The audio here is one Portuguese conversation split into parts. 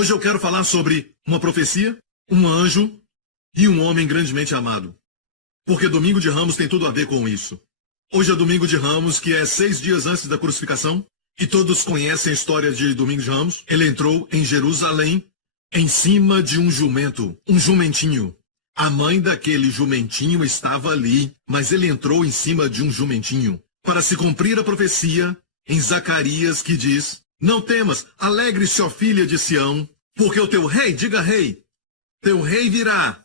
Hoje eu quero falar sobre uma profecia, um anjo e um homem grandemente amado. Porque Domingo de Ramos tem tudo a ver com isso. Hoje é Domingo de Ramos, que é 6 dias antes da crucificação, e todos conhecem a história de Domingo de Ramos. Ele entrou em Jerusalém em cima de um jumento, um jumentinho. A mãe daquele jumentinho estava ali, mas ele entrou em cima de um jumentinho, para se cumprir a profecia em Zacarias que diz: não temas, alegre-se, ó filha de Sião, porque o teu rei, diga rei, teu rei virá,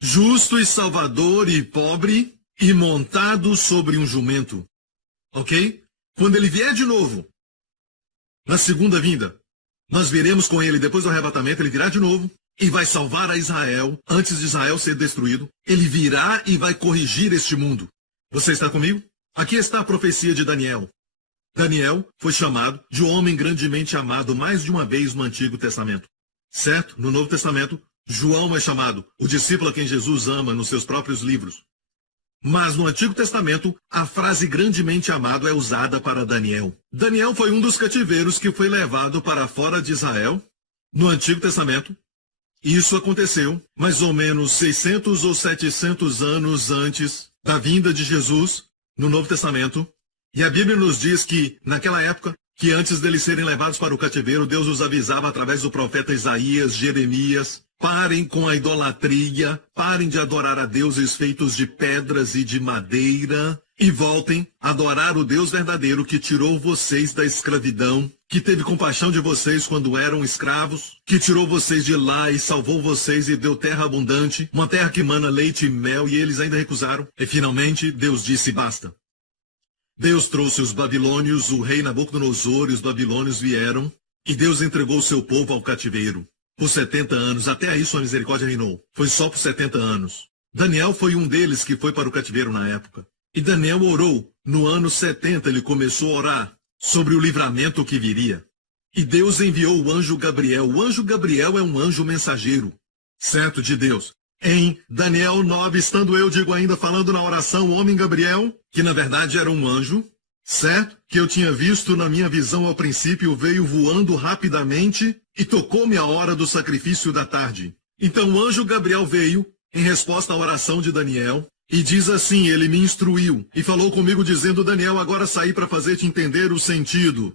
justo e salvador e pobre, e montado sobre um jumento. Ok? Quando ele vier de novo, na segunda vinda, nós veremos com ele, depois do arrebatamento, ele virá de novo e vai salvar a Israel, antes de Israel ser destruído. Ele virá e vai corrigir este mundo. Você está comigo? Aqui está a profecia de Daniel. Daniel foi chamado de homem grandemente amado mais de uma vez no Antigo Testamento. Certo? No Novo Testamento, João é chamado o discípulo a quem Jesus ama nos seus próprios livros. Mas no Antigo Testamento, a frase grandemente amado é usada para Daniel. Daniel foi um dos cativeiros que foi levado para fora de Israel no Antigo Testamento. Isso aconteceu mais ou menos 600 ou 700 anos antes da vinda de Jesus no Novo Testamento. E a Bíblia nos diz que, naquela época, que antes deles serem levados para o cativeiro, Deus os avisava através do profeta Isaías, Jeremias: parem com a idolatria, parem de adorar a deuses feitos de pedras e de madeira, e voltem a adorar o Deus verdadeiro que tirou vocês da escravidão, que teve compaixão de vocês quando eram escravos, que tirou vocês de lá e salvou vocês e deu terra abundante, uma terra que mana leite e mel, e eles ainda recusaram. E finalmente Deus disse: basta. Deus trouxe os babilônios, o rei Nabucodonosor e os babilônios vieram, e Deus entregou o seu povo ao cativeiro. Por 70 anos, até aí sua misericórdia reinou. Foi só por 70 anos. Daniel foi um deles que foi para o cativeiro na época. E Daniel orou. No ano 70 ele começou a orar sobre o livramento que viria. E Deus enviou o anjo Gabriel. O anjo Gabriel é um anjo mensageiro, certo, de Deus. Em Daniel 9, estando eu, digo ainda, falando na oração, o homem Gabriel, que na verdade era um anjo, certo? Que eu tinha visto na minha visão ao princípio, veio voando rapidamente e tocou-me a hora do sacrifício da tarde. Então o anjo Gabriel veio em resposta à oração de Daniel e diz assim: ele me instruiu e falou comigo dizendo: Daniel, agora saí para fazer-te entender o sentido.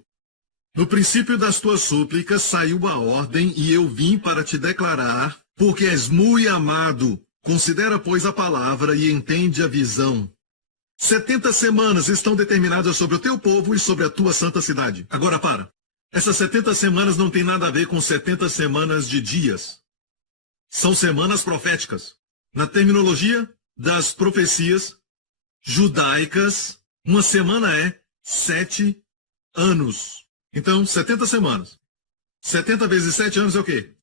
No princípio das tuas súplicas saiu a ordem e eu vim para te declarar, porque és muito amado. Considera, pois, a palavra e entende a visão. 70 semanas estão determinadas sobre o teu povo e sobre a tua santa cidade. Agora para. Essas 70 semanas não tem nada a ver com 70 semanas de dias. São semanas proféticas. Na terminologia das profecias judaicas, uma semana é 7 anos. Então, 70 semanas. 70 vezes 7 anos é o quê?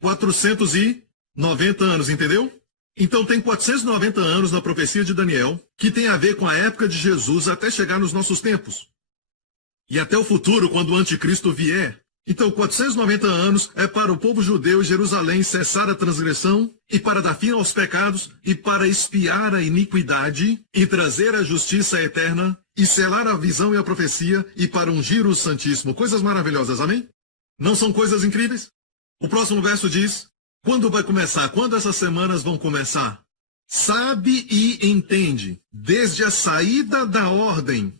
490 anos, entendeu? Então tem 490 anos na profecia de Daniel, que tem a ver com a época de Jesus até chegar nos nossos tempos. E até o futuro, quando o anticristo vier. Então 490 anos é para o povo judeu e Jerusalém cessar a transgressão, e para dar fim aos pecados, e para expiar a iniquidade, e trazer a justiça eterna, e selar a visão e a profecia, e para ungir o Santíssimo. Coisas maravilhosas, amém? Não são coisas incríveis? O próximo verso diz: quando vai começar? Quando essas semanas vão começar? Sabe e entende, desde a saída da ordem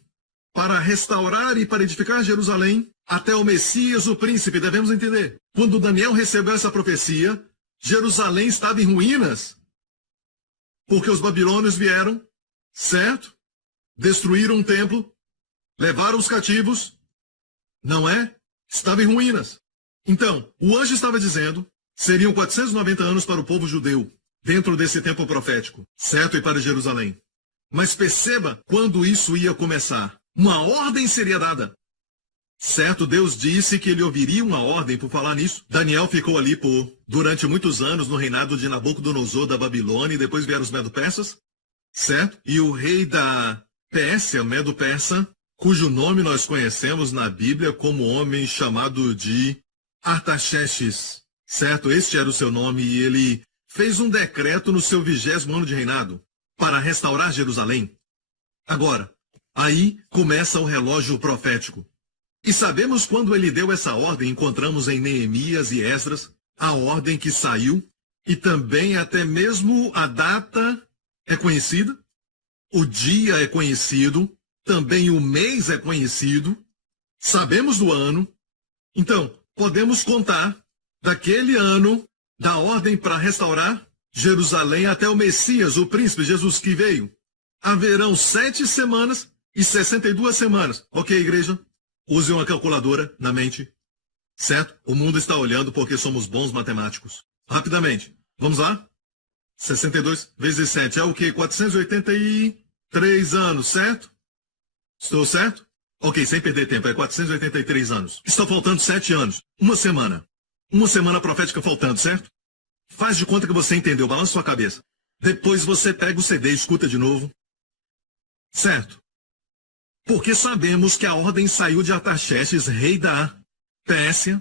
para restaurar e para edificar Jerusalém, até o Messias, o príncipe, devemos entender. Quando Daniel recebeu essa profecia, Jerusalém estava em ruínas, porque os babilônios vieram, certo? Destruíram o templo, levaram os cativos, não é? Estava em ruínas. Então, o anjo estava dizendo: seriam 490 anos para o povo judeu, dentro desse tempo profético, certo? E para Jerusalém. Mas perceba quando isso ia começar. Uma ordem seria dada. Certo? Deus disse que ele ouviria uma ordem. Por falar nisso, Daniel ficou ali durante muitos anos no reinado de Nabucodonosor da Babilônia, e depois vieram os Medo-Persas, certo? E o rei da Pérsia, Medo-Persa, cujo nome nós conhecemos na Bíblia como homem chamado de Artaxerxes. Certo? Este era o seu nome, e ele fez um decreto no seu 20º ano de reinado para restaurar Jerusalém. Agora, aí começa o relógio profético. E sabemos quando ele deu essa ordem, encontramos em Neemias e Esdras, a ordem que saiu, e também até mesmo a data é conhecida, o dia é conhecido, também o mês é conhecido, sabemos do ano. Então, podemos contar daquele ano, da ordem para restaurar Jerusalém até o Messias, o príncipe Jesus que veio. Haverão 7 semanas e 62 semanas. Ok, igreja? Use uma calculadora na mente. Certo? O mundo está olhando porque somos bons matemáticos. Rapidamente. Vamos lá? 62 vezes 7 é o quê? 483 anos, certo? Estou certo? Ok, sem perder tempo, é 483 anos. Está faltando 7 anos. Uma semana. Uma semana profética faltando, certo? Faz de conta que você entendeu, balança sua cabeça. Depois você pega o CD e escuta de novo. Certo? Porque sabemos que a ordem saiu de Artaxerxes, rei da Pérsia,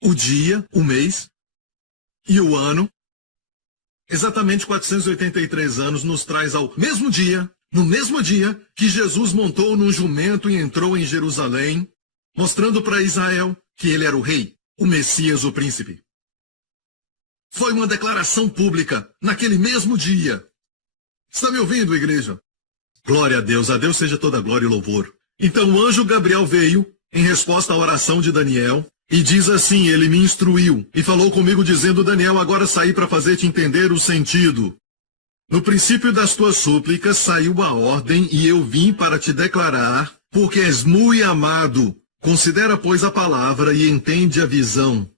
o dia, o mês e o ano. Exatamente 483 anos nos traz ao mesmo dia, no mesmo dia que Jesus montou num jumento e entrou em Jerusalém, mostrando para Israel que ele era o rei, o Messias, o príncipe. Foi uma declaração pública naquele mesmo dia. Está me ouvindo, igreja? Glória a Deus seja toda glória e louvor. Então o anjo Gabriel veio em resposta à oração de Daniel e diz assim, ele me instruiu e falou comigo dizendo, Daniel, agora saí para fazer-te entender o sentido. No princípio das tuas súplicas saiu a ordem e eu vim para te declarar, porque és muito amado. Considera, pois, a palavra e entende a visão.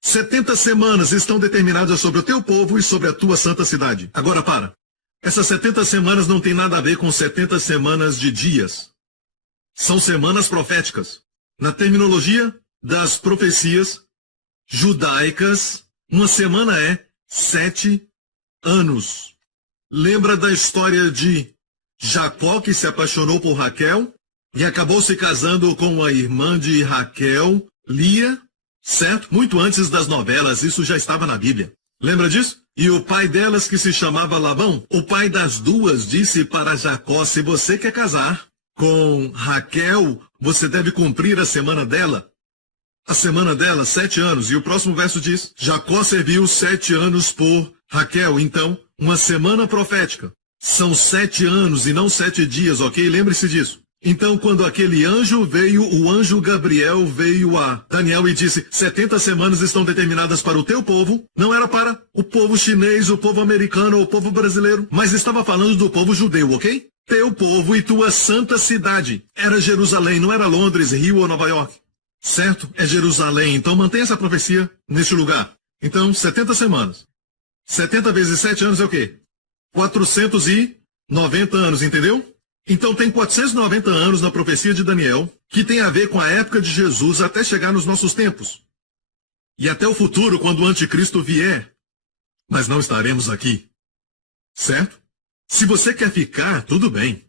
70 semanas estão determinadas sobre o teu povo e sobre a tua santa cidade. Agora para. Essas 70 semanas não tem nada a ver com 70 semanas de dias. São semanas proféticas. Na terminologia das profecias judaicas, uma semana é 7 anos. Lembra da história de Jacó que se apaixonou por Raquel e acabou se casando com a irmã de Raquel, Lia, certo? Muito antes das novelas, isso já estava na Bíblia. Lembra disso? E o pai delas, que se chamava Labão, o pai das duas, disse para Jacó, se você quer casar com Raquel, você deve cumprir a semana dela. A semana dela, 7 anos. E o próximo verso diz, Jacó serviu 7 anos por Raquel. Então, uma semana profética. São 7 anos e não 7 dias, ok? Lembre-se disso. Então, quando aquele anjo veio, o anjo Gabriel veio a Daniel e disse, 70 semanas estão determinadas para o teu povo, não era para o povo chinês, o povo americano ou o povo brasileiro, mas estava falando do povo judeu, ok? Teu povo e tua santa cidade. Era Jerusalém, não era Londres, Rio ou Nova York. Certo? É Jerusalém, então mantenha essa profecia neste lugar. Então, 70 semanas. 70 vezes 7 anos é o quê? 490 anos, entendeu? Então tem 490 anos na profecia de Daniel, que tem a ver com a época de Jesus até chegar nos nossos tempos. E até o futuro, quando o anticristo vier. Mas não estaremos aqui. Certo? Se você quer ficar, tudo bem.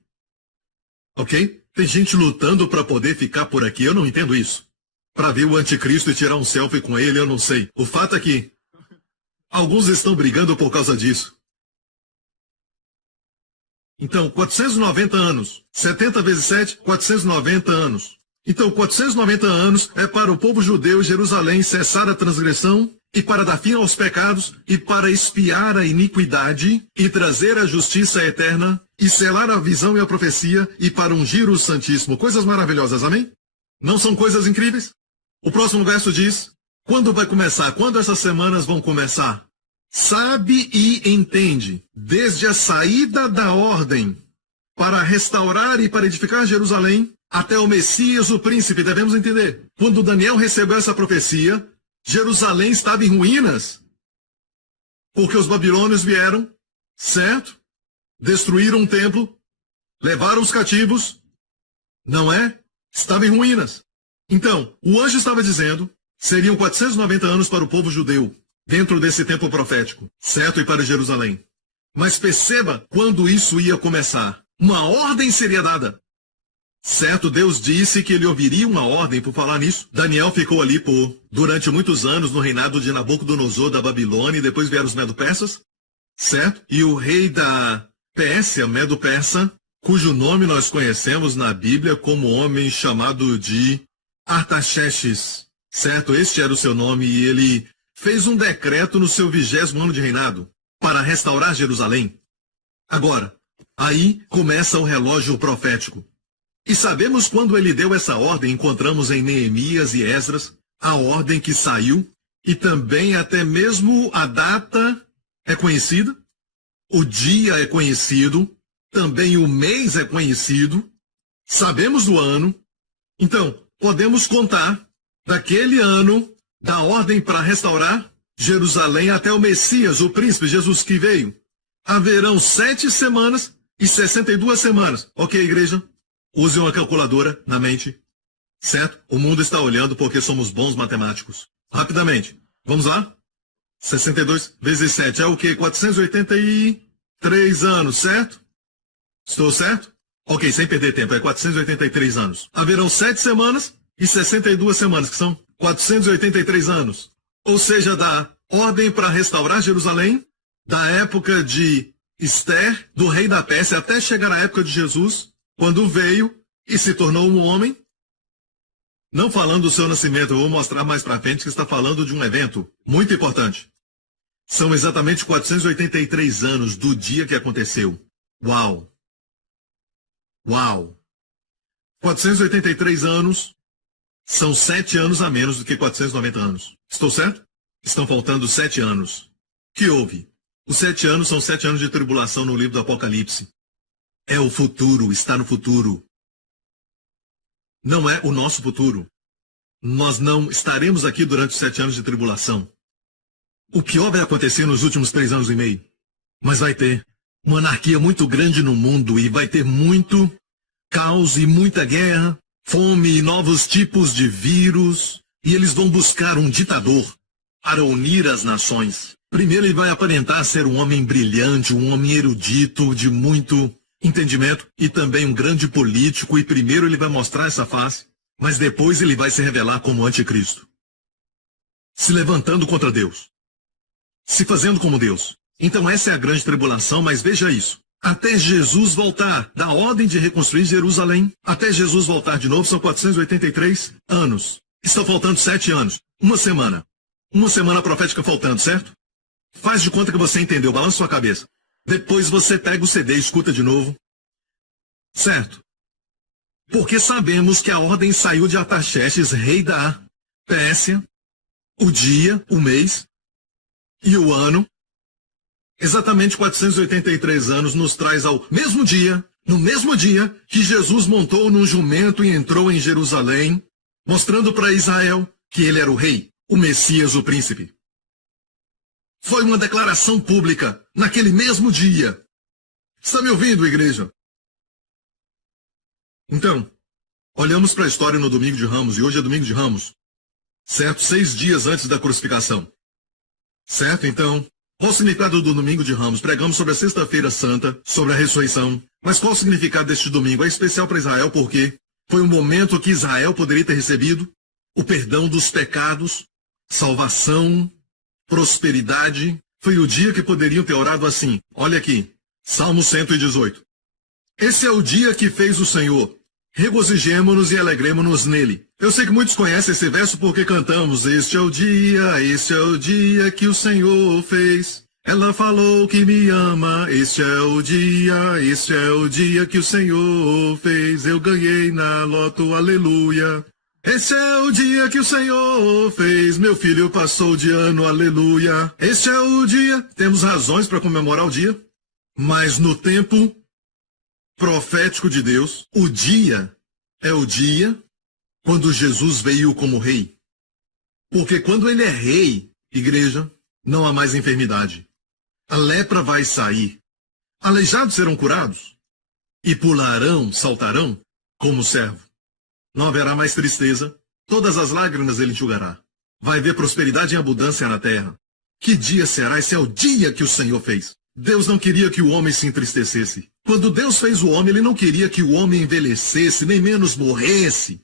Ok? Tem gente lutando para poder ficar por aqui, eu não entendo isso. Para ver o anticristo e tirar um selfie com ele, eu não sei. O fato é que alguns estão brigando por causa disso. Então, 490 anos. 70 vezes 7, 490 anos. Então, 490 anos é para o povo judeu em Jerusalém cessar a transgressão e para dar fim aos pecados e para expiar a iniquidade e trazer a justiça eterna e selar a visão e a profecia e para ungir o Santíssimo. Coisas maravilhosas, amém? Não são coisas incríveis? O próximo verso diz, quando vai começar? Quando essas semanas vão começar? Sabe e entende, desde a saída da ordem para restaurar e para edificar Jerusalém, até o Messias, o príncipe, devemos entender. Quando Daniel recebeu essa profecia, Jerusalém estava em ruínas, porque os babilônios vieram, certo? Destruíram o templo, levaram os cativos, não é? Estava em ruínas. Então, o anjo estava dizendo, seriam 490 anos para o povo judeu, dentro desse tempo profético, certo? E para Jerusalém. Mas perceba quando isso ia começar. Uma ordem seria dada. Certo, Deus disse que ele ouviria uma ordem por falar nisso. Daniel ficou ali durante muitos anos no reinado de Nabucodonosor da Babilônia e depois vieram os Medo-Persas. Certo? E o rei da Pérsia, Medo-Persa, cujo nome nós conhecemos na Bíblia como homem chamado de Artaxerxes, certo? Este era o seu nome, e ele fez um decreto no seu 20º ano de reinado para restaurar Jerusalém. Agora, aí começa o relógio profético. E sabemos quando ele deu essa ordem, encontramos em Neemias e Esdras a ordem que saiu, e também até mesmo a data é conhecida, o dia é conhecido, também o mês é conhecido, sabemos do ano. Então, podemos contar daquele ano, da ordem para restaurar Jerusalém até o Messias, o príncipe Jesus que veio. Haverão 7 semanas e 62 semanas. Ok, igreja? Use uma calculadora na mente. Certo? O mundo está olhando porque somos bons matemáticos. Rapidamente. Vamos lá? 62 vezes 7 é o quê? 483 anos, certo? Estou certo? Ok, sem perder tempo, é 483 anos. Haverão 7 semanas e 62 semanas, que são 483 anos. Ou seja, da ordem para restaurar Jerusalém, da época de Esther, do rei da Pérsia, até chegar à época de Jesus, quando veio e se tornou um homem. Não falando do seu nascimento, eu vou mostrar mais para frente que está falando de um evento muito importante. São exatamente 483 anos do dia que aconteceu. Uau! Uau! 483 anos são 7 anos a menos do que 490 anos. Estou certo? Estão faltando 7 anos. O que houve? Os 7 anos são 7 anos de tribulação no livro do Apocalipse. É o futuro, está no futuro. Não é o nosso futuro. Nós não estaremos aqui durante os 7 anos de tribulação. O pior vai acontecer nos últimos 3 anos e meio. Mas vai ter uma anarquia muito grande no mundo e vai ter muito caos e muita guerra, fome e novos tipos de vírus. E eles vão buscar um ditador para unir as nações. Primeiro ele vai aparentar ser um homem brilhante, um homem erudito, de muito entendimento e também um grande político. E primeiro ele vai mostrar essa face, mas depois ele vai se revelar como anticristo. Se levantando contra Deus. Se fazendo como Deus. Então essa é a grande tribulação, mas veja isso. Até Jesus voltar, da ordem de reconstruir Jerusalém, até Jesus voltar de novo, são 483 anos. Estão faltando 7 anos. Uma semana. Uma semana profética faltando, certo? Faz de conta que você entendeu, balança sua cabeça. Depois você pega o CD e escuta de novo. Certo? Porque sabemos que a ordem saiu de Artaxerxes, rei da Pérsia, o dia, o mês e o ano. Exatamente 483 anos nos traz ao mesmo dia, no mesmo dia que Jesus montou num jumento e entrou em Jerusalém, mostrando para Israel que ele era o rei, o Messias, o príncipe. Foi uma declaração pública naquele mesmo dia. Está me ouvindo, igreja? Então, olhamos para a história no domingo de Ramos, e hoje é domingo de Ramos, certo? 6 dias antes da crucificação. Certo? Então, qual o significado do domingo de Ramos? Pregamos sobre a sexta-feira santa, sobre a ressurreição. Mas qual o significado deste domingo? É especial para Israel porque foi um momento que Israel poderia ter recebido o perdão dos pecados, salvação, prosperidade. Foi o dia que poderiam ter orado assim. Olha aqui, Salmo 118. Esse é o dia que fez o Senhor. Regozijemo-nos e alegremo-nos nele. Eu sei que muitos conhecem esse verso porque cantamos: este é o dia que o Senhor fez. Ela falou que me ama, este é o dia que o Senhor fez. Eu ganhei na loto, aleluia. Este é o dia que o Senhor fez, meu filho passou de ano, aleluia. Este é o dia, temos razões para comemorar o dia, mas no tempo profético de Deus, o dia é o dia quando Jesus veio como rei. Porque quando ele é rei, igreja, não há mais enfermidade. A lepra vai sair. Aleijados serão curados. E pularão, saltarão, como servo. Não haverá mais tristeza. Todas as lágrimas ele enxugará. Vai haver prosperidade e abundância na terra. Que dia será? Esse é o dia que o Senhor fez. Deus não queria que o homem se entristecesse. Quando Deus fez o homem, ele não queria que o homem envelhecesse, nem menos morresse.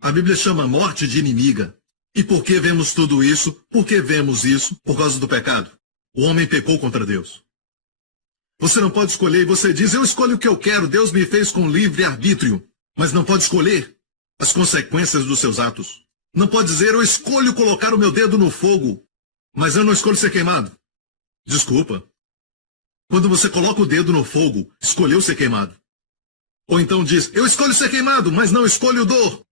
A Bíblia chama a morte de inimiga. E por que vemos tudo isso? Por que vemos isso? Por causa do pecado. O homem pecou contra Deus. Você não pode escolher, e você diz: eu escolho o que eu quero, Deus me fez com livre arbítrio. Mas não pode escolher as consequências dos seus atos. Não pode dizer, eu escolho colocar o meu dedo no fogo, mas eu não escolho ser queimado. Desculpa. Quando você coloca o dedo no fogo, escolheu ser queimado. Ou então diz, eu escolho ser queimado, mas não escolho dor.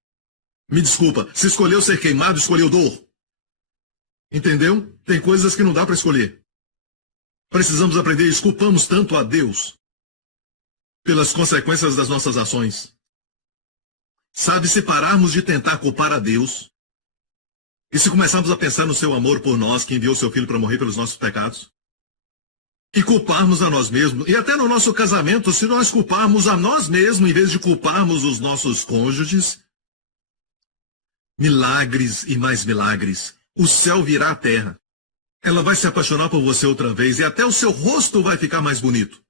Me desculpa, se escolheu ser queimado, escolheu dor. Entendeu? Tem coisas que não dá para escolher. Precisamos aprender isso. Culpamos tanto a Deus pelas consequências das nossas ações. Sabe, se pararmos de tentar culpar a Deus, e se começarmos a pensar no seu amor por nós, que enviou seu filho para morrer pelos nossos pecados, e culparmos a nós mesmos, e até no nosso casamento, se nós culparmos a nós mesmos, em vez de culparmos os nossos cônjuges, milagres e mais milagres. O céu virá à terra. Ela vai se apaixonar por você outra vez, e até o seu rosto vai ficar mais bonito.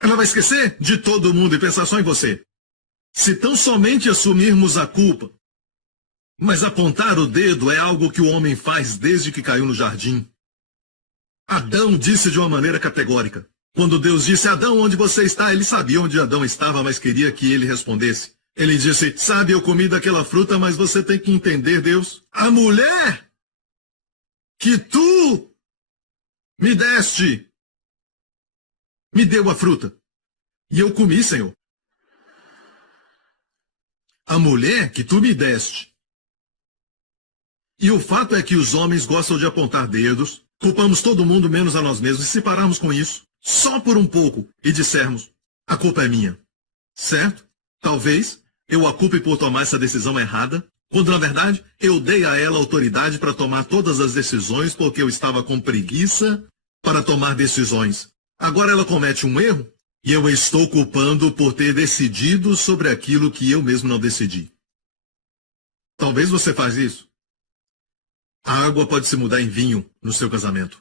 Ela vai esquecer de todo mundo e pensar só em você. Se tão somente assumirmos a culpa, mas apontar o dedo é algo que o homem faz desde que caiu no jardim. Adão disse de uma maneira categórica. Quando Deus disse, Adão, onde você está? Ele sabia onde Adão estava, mas queria que ele respondesse. Ele disse, sabe, eu comi daquela fruta, mas você tem que entender, Deus. A mulher que tu me deste me deu a fruta. E eu comi, Senhor. A mulher que tu me deste. E o fato é que os homens gostam de apontar dedos, culpamos todo mundo menos a nós mesmos, e se pararmos com isso, só por um pouco, e dissermos, a culpa é minha. Certo? Talvez eu a culpe por tomar essa decisão errada, quando na verdade eu dei a ela autoridade para tomar todas as decisões porque eu estava com preguiça para tomar decisões. Agora ela comete um erro e eu a estou culpando por ter decidido sobre aquilo que eu mesmo não decidi. Talvez você faz isso. A água pode se mudar em vinho no seu casamento.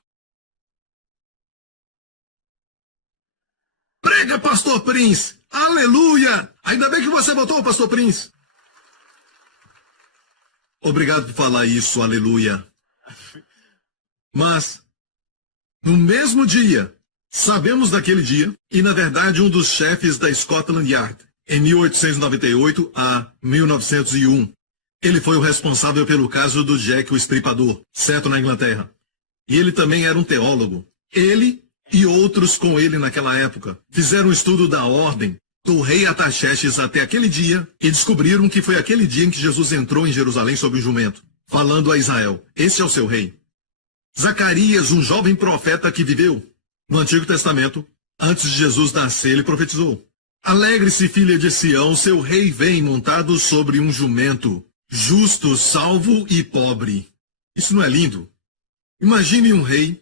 Prega, Pastor Prince! Aleluia! Ainda bem que você botou, Pastor Prince. Obrigado por falar isso, aleluia. Mas, no mesmo dia, sabemos daquele dia, e na verdade um dos chefes da Scotland Yard, em 1898 a 1901, ele foi o responsável pelo caso do Jack o Estripador, certo, na Inglaterra. E ele também era um teólogo. Ele e outros com ele naquela época fizeram um estudo da ordem do rei Artaxerxes até aquele dia e descobriram que foi aquele dia em que Jesus entrou em Jerusalém sobre um jumento, falando a Israel, esse é o seu rei. Zacarias, um jovem profeta que viveu no Antigo Testamento, antes de Jesus nascer, ele profetizou. Alegre-se, filha de Sião, seu rei vem montado sobre um jumento, justo, salvo e pobre. Isso não é lindo? Imagine um rei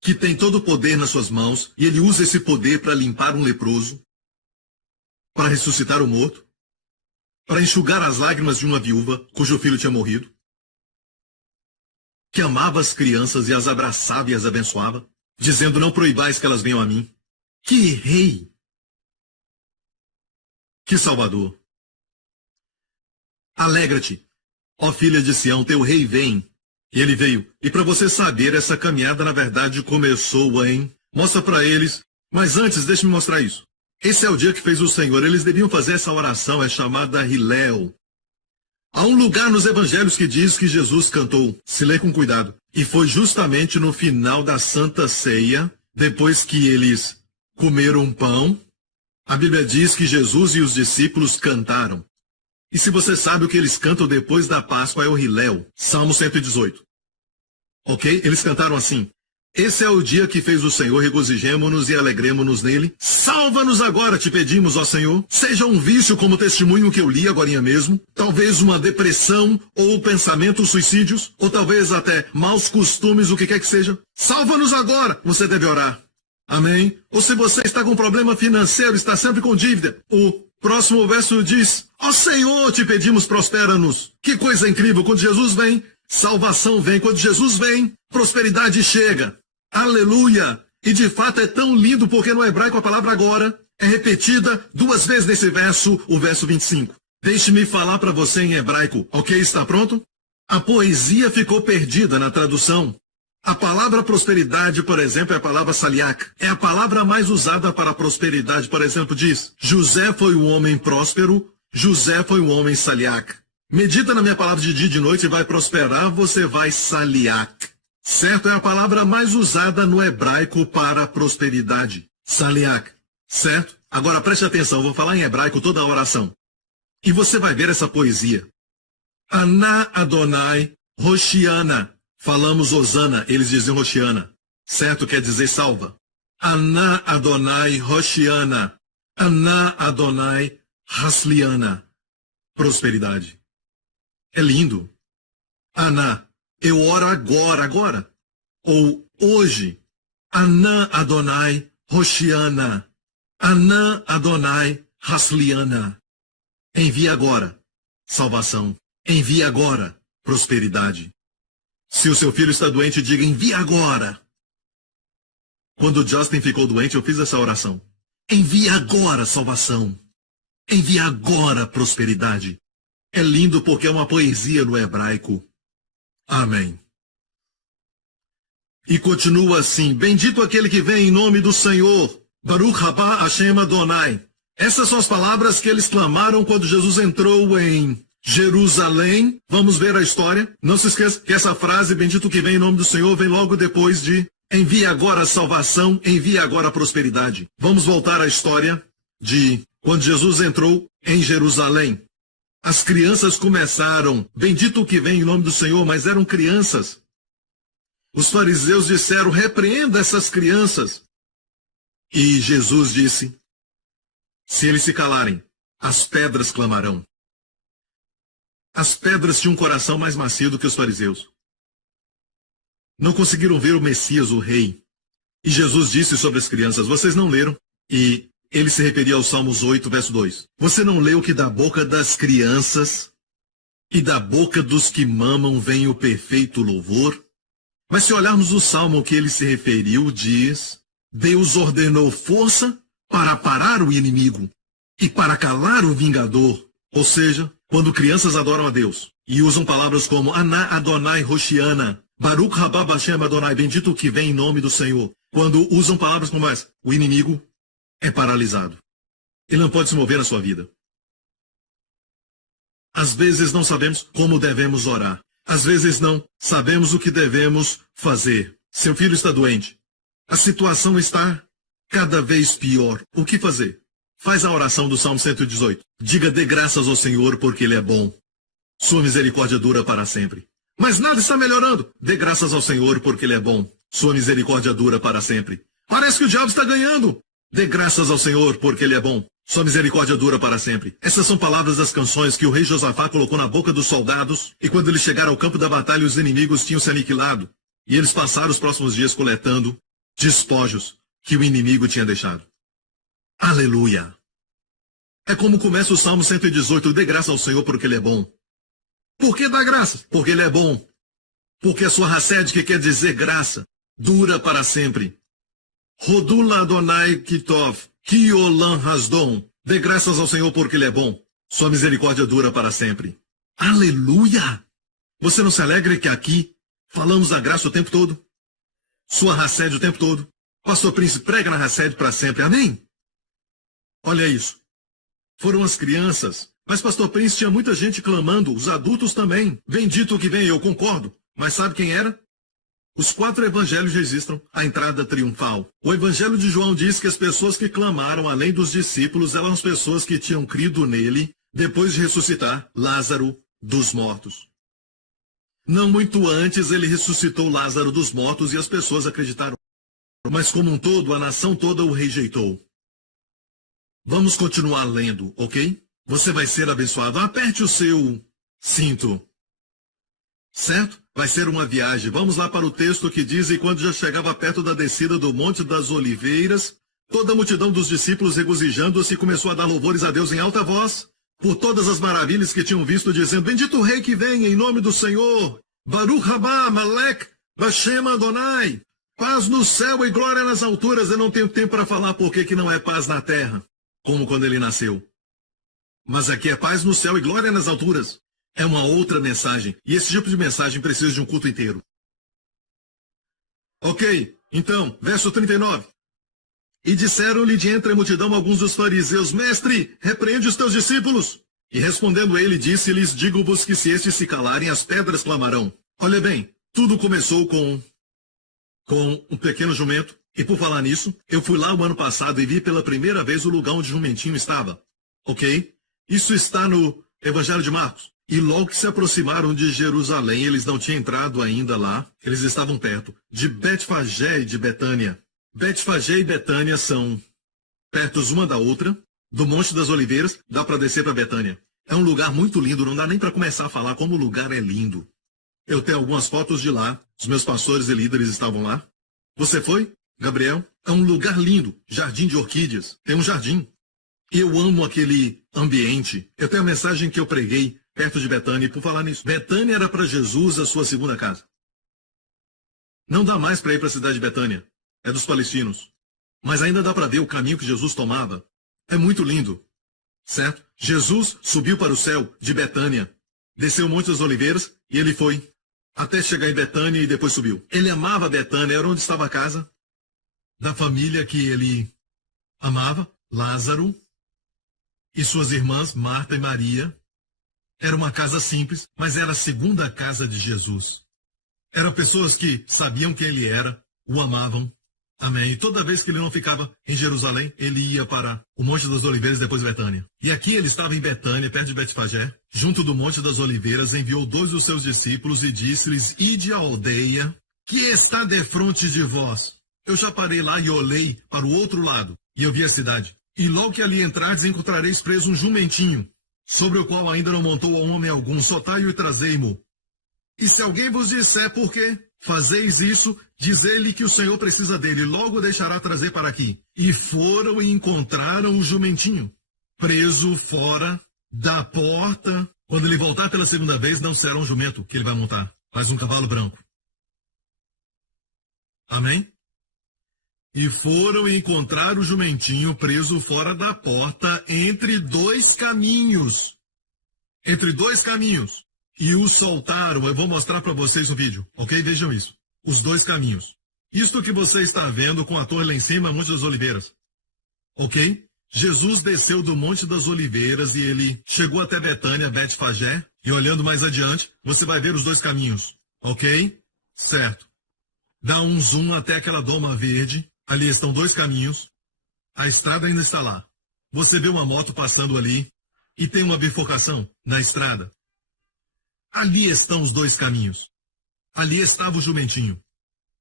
que tem todo o poder nas suas mãos e ele usa esse poder para limpar um leproso, para ressuscitar o morto, para enxugar as lágrimas de uma viúva cujo filho tinha morrido, que amava as crianças e as abraçava e as abençoava, dizendo, não proibais que elas venham a mim. Que rei! Que salvador! Alegra-te, ó filha de Sião, teu rei vem. E ele veio. E para você saber, essa caminhada na verdade começou em... Mostra para eles. Mas antes, deixe-me mostrar isso. Esse é o dia que fez o Senhor. Eles deviam fazer essa oração, é chamada Hillel. Há um lugar nos evangelhos que diz que Jesus cantou. Se lê com cuidado. E foi justamente no final da Santa Ceia, depois que eles comeram pão, a Bíblia diz que Jesus e os discípulos cantaram. E se você sabe o que eles cantam depois da Páscoa, é o Hillel, Salmo 118. Ok? Eles cantaram assim. Esse é o dia que fez o Senhor, regozijemo-nos e alegremo-nos nele. Salva-nos agora, te pedimos, ó Senhor. Seja um vício como o testemunho que eu li agorinha mesmo, talvez uma depressão, ou pensamentos suicídios, ou talvez até maus costumes, o que quer que seja. Salva-nos agora, você deve orar. Amém? Ou se você está com problema financeiro, está sempre com dívida, o próximo verso diz, ó Senhor, te pedimos, prospera-nos. Que coisa incrível, quando Jesus vem, salvação vem. Quando Jesus vem, prosperidade chega. Aleluia! E de fato é tão lindo porque no hebraico a palavra agora é repetida 2 vezes nesse verso, o verso 25. Deixe-me falar para você em hebraico, ok? Está pronto? A poesia ficou perdida na tradução. A palavra prosperidade, por exemplo, é a palavra saliak. É a palavra mais usada para prosperidade. Por exemplo, diz: José foi um homem próspero, José foi um homem saliak. Medita na minha palavra de dia e de noite e vai prosperar, você vai saliak. Certo? É a palavra mais usada no hebraico para prosperidade. Saliak. Certo? Agora preste atenção, vou falar em hebraico toda a oração. E você vai ver essa poesia. Aná Adonai Hoshiana. Falamos Osana, eles diziam Hoshiana. Certo? Quer dizer salva. Aná Adonai Hoshiana. Aná Adonai Hasliana. Prosperidade. É lindo. Aná, eu oro agora. Ou hoje. Aná Adonai Hoshiana. Aná Adonai Hasliana. Envia agora salvação. Envia agora prosperidade. Se o seu filho está doente, diga: envia agora. Quando Justin ficou doente, eu fiz essa oração. Envia agora salvação. Envia agora prosperidade. É lindo porque é uma poesia no hebraico. Amém. E continua assim: bendito aquele que vem em nome do Senhor. Baruch haba Hashem Adonai. Essas são as palavras que eles clamaram quando Jesus entrou em Jerusalém. Vamos ver a história. Não se esqueça que essa frase, bendito que vem em nome do Senhor, vem logo depois de envia agora a salvação, envia agora a prosperidade. Vamos voltar à história de quando Jesus entrou em Jerusalém. As crianças começaram, bendito que vem em nome do Senhor, mas eram crianças. Os fariseus disseram: repreenda essas crianças. E Jesus disse: se eles se calarem, as pedras clamarão. As pedras tinham um coração mais macio do que os fariseus. Não conseguiram ver o Messias, o rei. E Jesus disse sobre as crianças: vocês não leram? E ele se referia ao Salmos 8, verso 2. Você não leu que da boca das crianças e da boca dos que mamam vem o perfeito louvor? Mas se olharmos o salmo que ele se referiu, diz: Deus ordenou força para parar o inimigo e para calar o vingador. Ou seja, quando crianças adoram a Deus e usam palavras como Aná Adonai Hoshiana, Baruch haba Hashem Adonai, bendito que vem em nome do Senhor. Quando usam palavras como essa, o inimigo é paralisado. Ele não pode se mover na sua vida. Às vezes não sabemos como devemos orar. Às vezes não sabemos o que devemos fazer. Seu filho está doente. A situação está cada vez pior. O que fazer? Faz a oração do Salmo 118. Diga: dê graças ao Senhor porque Ele é bom. Sua misericórdia dura para sempre. Mas nada está melhorando. Dê graças ao Senhor porque Ele é bom. Sua misericórdia dura para sempre. Parece que o diabo está ganhando. Dê graças ao Senhor porque Ele é bom. Sua misericórdia dura para sempre. Essas são palavras das canções que o rei Josafá colocou na boca dos soldados, e quando eles chegaram ao campo da batalha, os inimigos tinham se aniquilado, e eles passaram os próximos dias coletando despojos que o inimigo tinha deixado. Aleluia! É como começa o Salmo 118, dê graça ao Senhor porque Ele é bom. Por que dá graça? Porque Ele é bom. Porque a sua Hassed, que quer dizer graça, dura para sempre. Rodula Adonai Kitov, Kiolan Hasdon. Dê graças ao Senhor porque Ele é bom. Sua misericórdia dura para sempre. Aleluia! Você não se alegra que aqui falamos da graça o tempo todo? Sua Hassed o tempo todo? Pastor Príncipe prega na Hassed para sempre. Amém? Olha isso. Foram as crianças. Mas Pastor Príncipe tinha muita gente clamando. Os adultos também. Bendito que vem, eu concordo. Mas sabe quem era? Os 4 evangelhos registram a entrada triunfal. O evangelho de João diz que as pessoas que clamaram, além dos discípulos, eram as pessoas que tinham crido nele depois de ressuscitar Lázaro dos mortos. Não muito antes ele ressuscitou Lázaro dos mortos e as pessoas acreditaram. Mas como um todo, a nação toda o rejeitou. Vamos continuar lendo, ok? Você vai ser abençoado. Aperte o seu cinto. Certo? Vai ser uma viagem. Vamos lá para o texto que diz: e quando já chegava perto da descida do Monte das Oliveiras, toda a multidão dos discípulos, regozijando-se, começou a dar louvores a Deus em alta voz, por todas as maravilhas que tinham visto, dizendo: bendito o Rei que vem em nome do Senhor. Baruch haba Malek Bashem Adonai. Paz no céu e glória nas alturas. Eu não tenho tempo para falar porque que não é paz na terra, como quando ele nasceu. Mas aqui é paz no céu e glória nas alturas. É uma outra mensagem. E esse tipo de mensagem precisa de um culto inteiro. Ok, então, verso 39. E disseram-lhe de entre a multidão alguns dos fariseus: Mestre, repreende os teus discípulos. E respondendo ele, disse-lhes: Digo-vos que se estes se calarem, as pedras clamarão. Olha bem, tudo começou com um pequeno jumento. E por falar nisso, eu fui lá o ano passado e vi pela primeira vez o lugar onde o jumentinho estava. Ok? Isso está no Evangelho de Marcos. E logo que se aproximaram de Jerusalém, eles não tinham entrado ainda lá, eles estavam perto de Betfagé e de Betânia. Betfagé e Betânia são perto uma da outra, do Monte das Oliveiras, dá para descer para Betânia. É um lugar muito lindo, não dá nem para começar a falar como o lugar é lindo. Eu tenho algumas fotos de lá, os meus pastores e líderes estavam lá. Você foi, Gabriel? É um lugar lindo, jardim de orquídeas, tem um jardim. Eu amo aquele ambiente. Eu tenho a mensagem que eu preguei perto de Betânia, e por falar nisso, Betânia era para Jesus a sua segunda casa. Não dá mais para ir para a cidade de Betânia, é dos palestinos. Mas ainda dá para ver o caminho que Jesus tomava. É muito lindo, certo? Jesus subiu para o céu de Betânia, desceu o Monte das Oliveiras e ele foi até chegar em Betânia e depois subiu. Ele amava Betânia, era onde estava a casa da família que ele amava, Lázaro e suas irmãs, Marta e Maria. Era uma casa simples, mas era a segunda casa de Jesus. Eram pessoas que sabiam quem ele era, o amavam. Amém. E toda vez que ele não ficava em Jerusalém, ele ia para o Monte das Oliveiras e depois Betânia. E aqui ele estava em Betânia, perto de Betfagé, junto do Monte das Oliveiras, enviou 2 dos seus discípulos e disse-lhes: Ide à aldeia que está defronte de vós. Eu já parei lá e olhei para o outro lado, e eu vi a cidade. E logo que ali entrardes, encontrareis preso um jumentinho, sobre o qual ainda não montou homem algum, soltai-o e trazei-mo. E se alguém vos disser por quê fazeis isso, diz-lhe que o Senhor precisa dele, logo o deixará trazer para aqui. E foram e encontraram o jumentinho, preso fora da porta. Quando ele voltar pela segunda vez, não será um jumento que ele vai montar, mas um cavalo branco. Amém? E foram e encontraram o jumentinho preso fora da porta, entre 2 caminhos. Entre 2 caminhos. E o soltaram. Eu vou mostrar para vocês o vídeo, ok? Vejam isso. Os 2 caminhos. Isto que você está vendo com a torre lá em cima, Monte das Oliveiras. Ok? Jesus desceu do Monte das Oliveiras e ele chegou até Betânia, Betfagé. E olhando mais adiante, você vai ver os 2 caminhos. Ok? Certo. Dá um zoom até aquela doma verde. Ali estão 2 caminhos. A estrada ainda está lá. Você vê uma moto passando ali e tem uma bifurcação na estrada. Ali estão os 2 caminhos. Ali estava o jumentinho,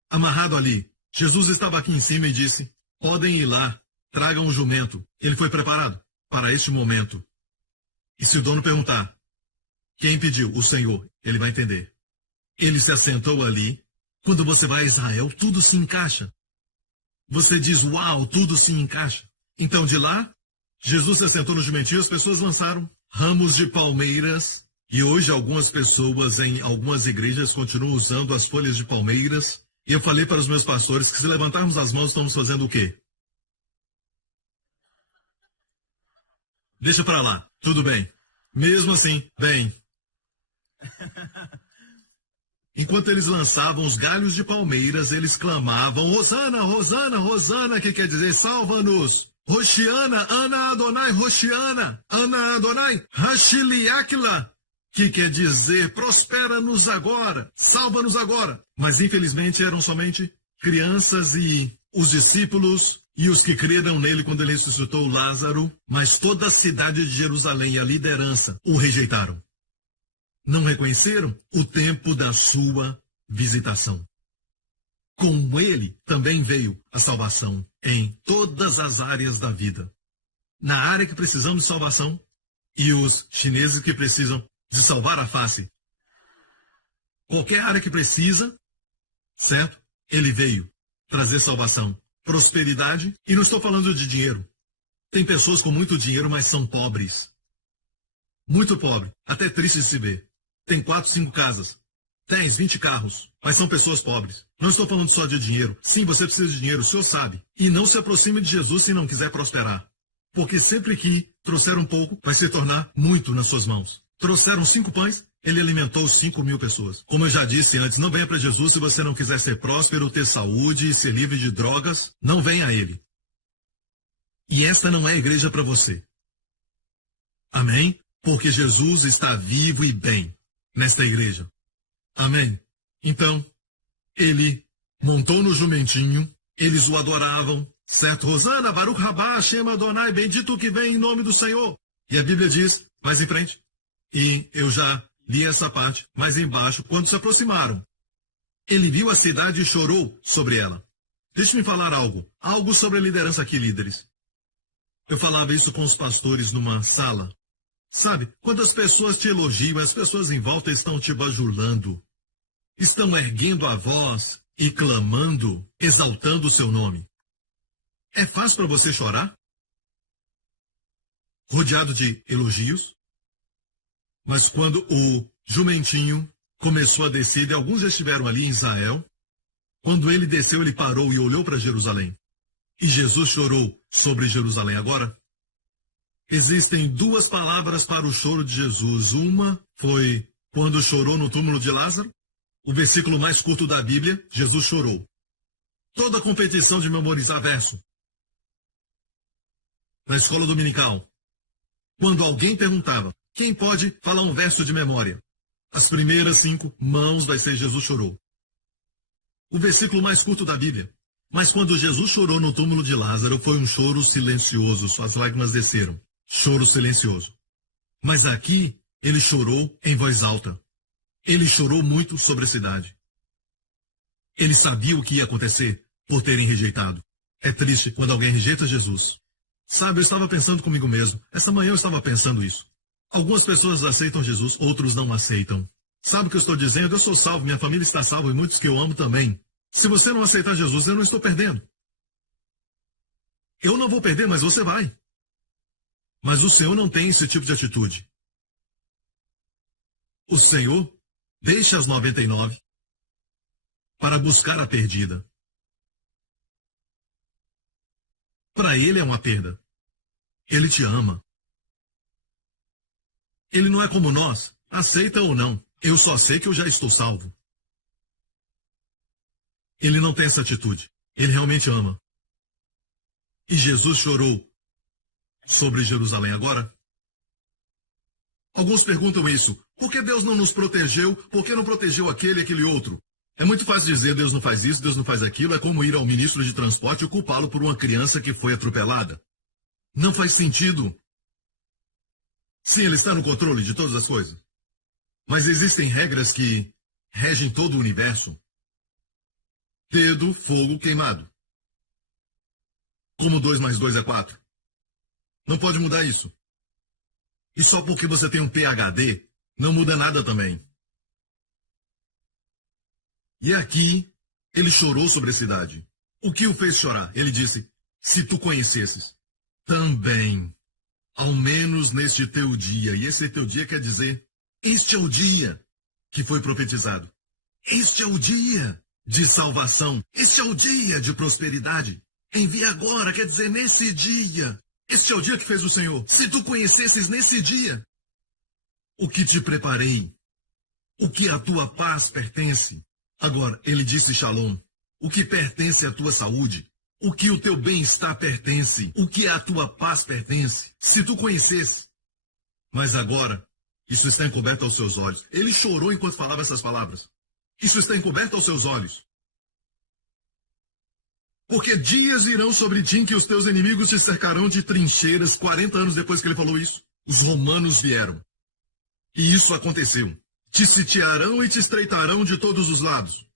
amarrado ali. Jesus estava aqui em cima e disse: podem ir lá, tragam o jumento. Ele foi preparado para este momento. E se o dono perguntar, quem pediu? O Senhor. Ele vai entender. Ele se assentou ali. Quando você vai a Israel, tudo se encaixa. Você diz, uau, tudo se encaixa. Então de lá, Jesus se assentou no jumentinho, as pessoas lançaram ramos de palmeiras. E hoje algumas pessoas em algumas igrejas continuam usando as folhas de palmeiras. E eu falei para os meus pastores que se levantarmos as mãos, estamos fazendo o quê? Deixa para lá, tudo bem. Mesmo assim, bem. Enquanto eles lançavam os galhos de palmeiras, eles clamavam, Hosana, Hosana, Hosana, que quer dizer, salva-nos. Hoshiana, Ana Adonai, Hoshiana, Ana Adonai, Hashiliakla, que quer dizer, prospera-nos agora, salva-nos agora. Mas infelizmente eram somente crianças e os discípulos e os que creram nele quando ele ressuscitou Lázaro, mas toda a cidade de Jerusalém e a liderança o rejeitaram. Não reconheceram o tempo da sua visitação. Com ele também veio a salvação em todas as áreas da vida. Na área que precisamos de salvação e os chineses que precisam de salvar a face. Qualquer área que precisa, certo? Ele veio trazer salvação, prosperidade, e não estou falando de dinheiro. Tem pessoas com muito dinheiro, mas são pobres. Muito pobre, até triste de se ver. Tem 4, 5 casas, 10, 20 carros, mas são pessoas pobres. Não estou falando só de dinheiro. Sim, você precisa de dinheiro, o senhor sabe. E não se aproxime de Jesus se não quiser prosperar. Porque sempre que trouxer um pouco, vai se tornar muito nas suas mãos. Trouxeram 5 pães Ele alimentou 5.000 pessoas. Como eu já disse antes, não venha para Jesus se você não quiser ser próspero, ter saúde e ser livre de drogas. Não venha a Ele. E esta não é a igreja para você. Amém? Porque Jesus está vivo e bem nesta igreja. Amém? Então, ele montou no jumentinho, eles o adoravam, certo? Rosana, Baruch Rabá, Hashem Adonai, bendito que vem em nome do Senhor. E a Bíblia diz, mais em frente, e eu já li essa parte, mais embaixo, quando se aproximaram, ele viu a cidade e chorou sobre ela. Deixe-me falar algo sobre a liderança aqui, líderes. Eu falava isso com os pastores numa sala. Sabe, quando as pessoas te elogiam, as pessoas em volta estão te bajulando, estão erguendo a voz e clamando, exaltando o seu nome. É fácil para você chorar? Rodeado de elogios? Mas quando o jumentinho começou a descer, e alguns já estiveram ali em Israel, quando ele desceu, ele parou e olhou para Jerusalém. E Jesus chorou sobre Jerusalém. Agora, existem duas palavras para o choro de Jesus. Uma foi quando chorou no túmulo de Lázaro. O versículo mais curto da Bíblia, Jesus chorou. Toda competição de memorizar verso. Na escola dominical, quando alguém perguntava, quem pode falar um verso de memória? As primeiras 5 mãos vai ser Jesus chorou. O versículo mais curto da Bíblia. Mas quando Jesus chorou no túmulo de Lázaro, foi um choro silencioso, suas lágrimas desceram. Choro silencioso. Mas aqui, ele chorou em voz alta. Ele chorou muito sobre a cidade. Ele sabia o que ia acontecer por terem rejeitado. É triste quando alguém rejeita Jesus. Sabe, eu estava pensando comigo mesmo. Essa manhã eu estava pensando isso. Algumas pessoas aceitam Jesus, outros não aceitam. Sabe o que eu estou dizendo? Eu sou salvo, minha família está salva e muitos que eu amo também. Se você não aceitar Jesus, eu não estou perdendo. Eu não vou perder, mas você vai. Mas o Senhor não tem esse tipo de atitude. O Senhor deixa as 99 para buscar a perdida. Para Ele é uma perda. Ele te ama. Ele não é como nós, aceita ou não. Eu só sei que eu já estou salvo. Ele não tem essa atitude. Ele realmente ama. E Jesus chorou sobre Jerusalém. Agora, alguns perguntam isso. Por que Deus não nos protegeu? Por que não protegeu aquele e aquele outro? É muito fácil dizer Deus não faz isso, Deus não faz aquilo. É como ir ao ministro de transporte e culpá-lo por uma criança que foi atropelada. Não faz sentido. Sim, ele está no controle de todas as coisas. Mas existem regras que regem todo o universo. Dedo, fogo, queimado. Como 2 mais 2 é 4. Não pode mudar isso. E só porque você tem um PhD, não muda nada também. E aqui, ele chorou sobre a cidade. O que o fez chorar? Ele disse, se tu conhecesses, também, ao menos neste teu dia. E esse teu dia quer dizer, este é o dia que foi profetizado. Este é o dia de salvação. Este é o dia de prosperidade. Envia agora, quer dizer, nesse dia. Este é o dia que fez o Senhor. Se tu conhecesses nesse dia o que te preparei, o que a tua paz pertence. Agora, ele disse Shalom, o que pertence à tua saúde, o que o teu bem-estar pertence, o que a tua paz pertence. Se tu conhecesse. Mas agora, isso está encoberto aos seus olhos. Ele chorou enquanto falava essas palavras. Isso está encoberto aos seus olhos. Porque dias irão sobre ti em que os teus inimigos te cercarão de trincheiras. 40 anos depois que ele falou isso, os romanos vieram. E isso aconteceu. Te sitiarão e te estreitarão de todos os lados.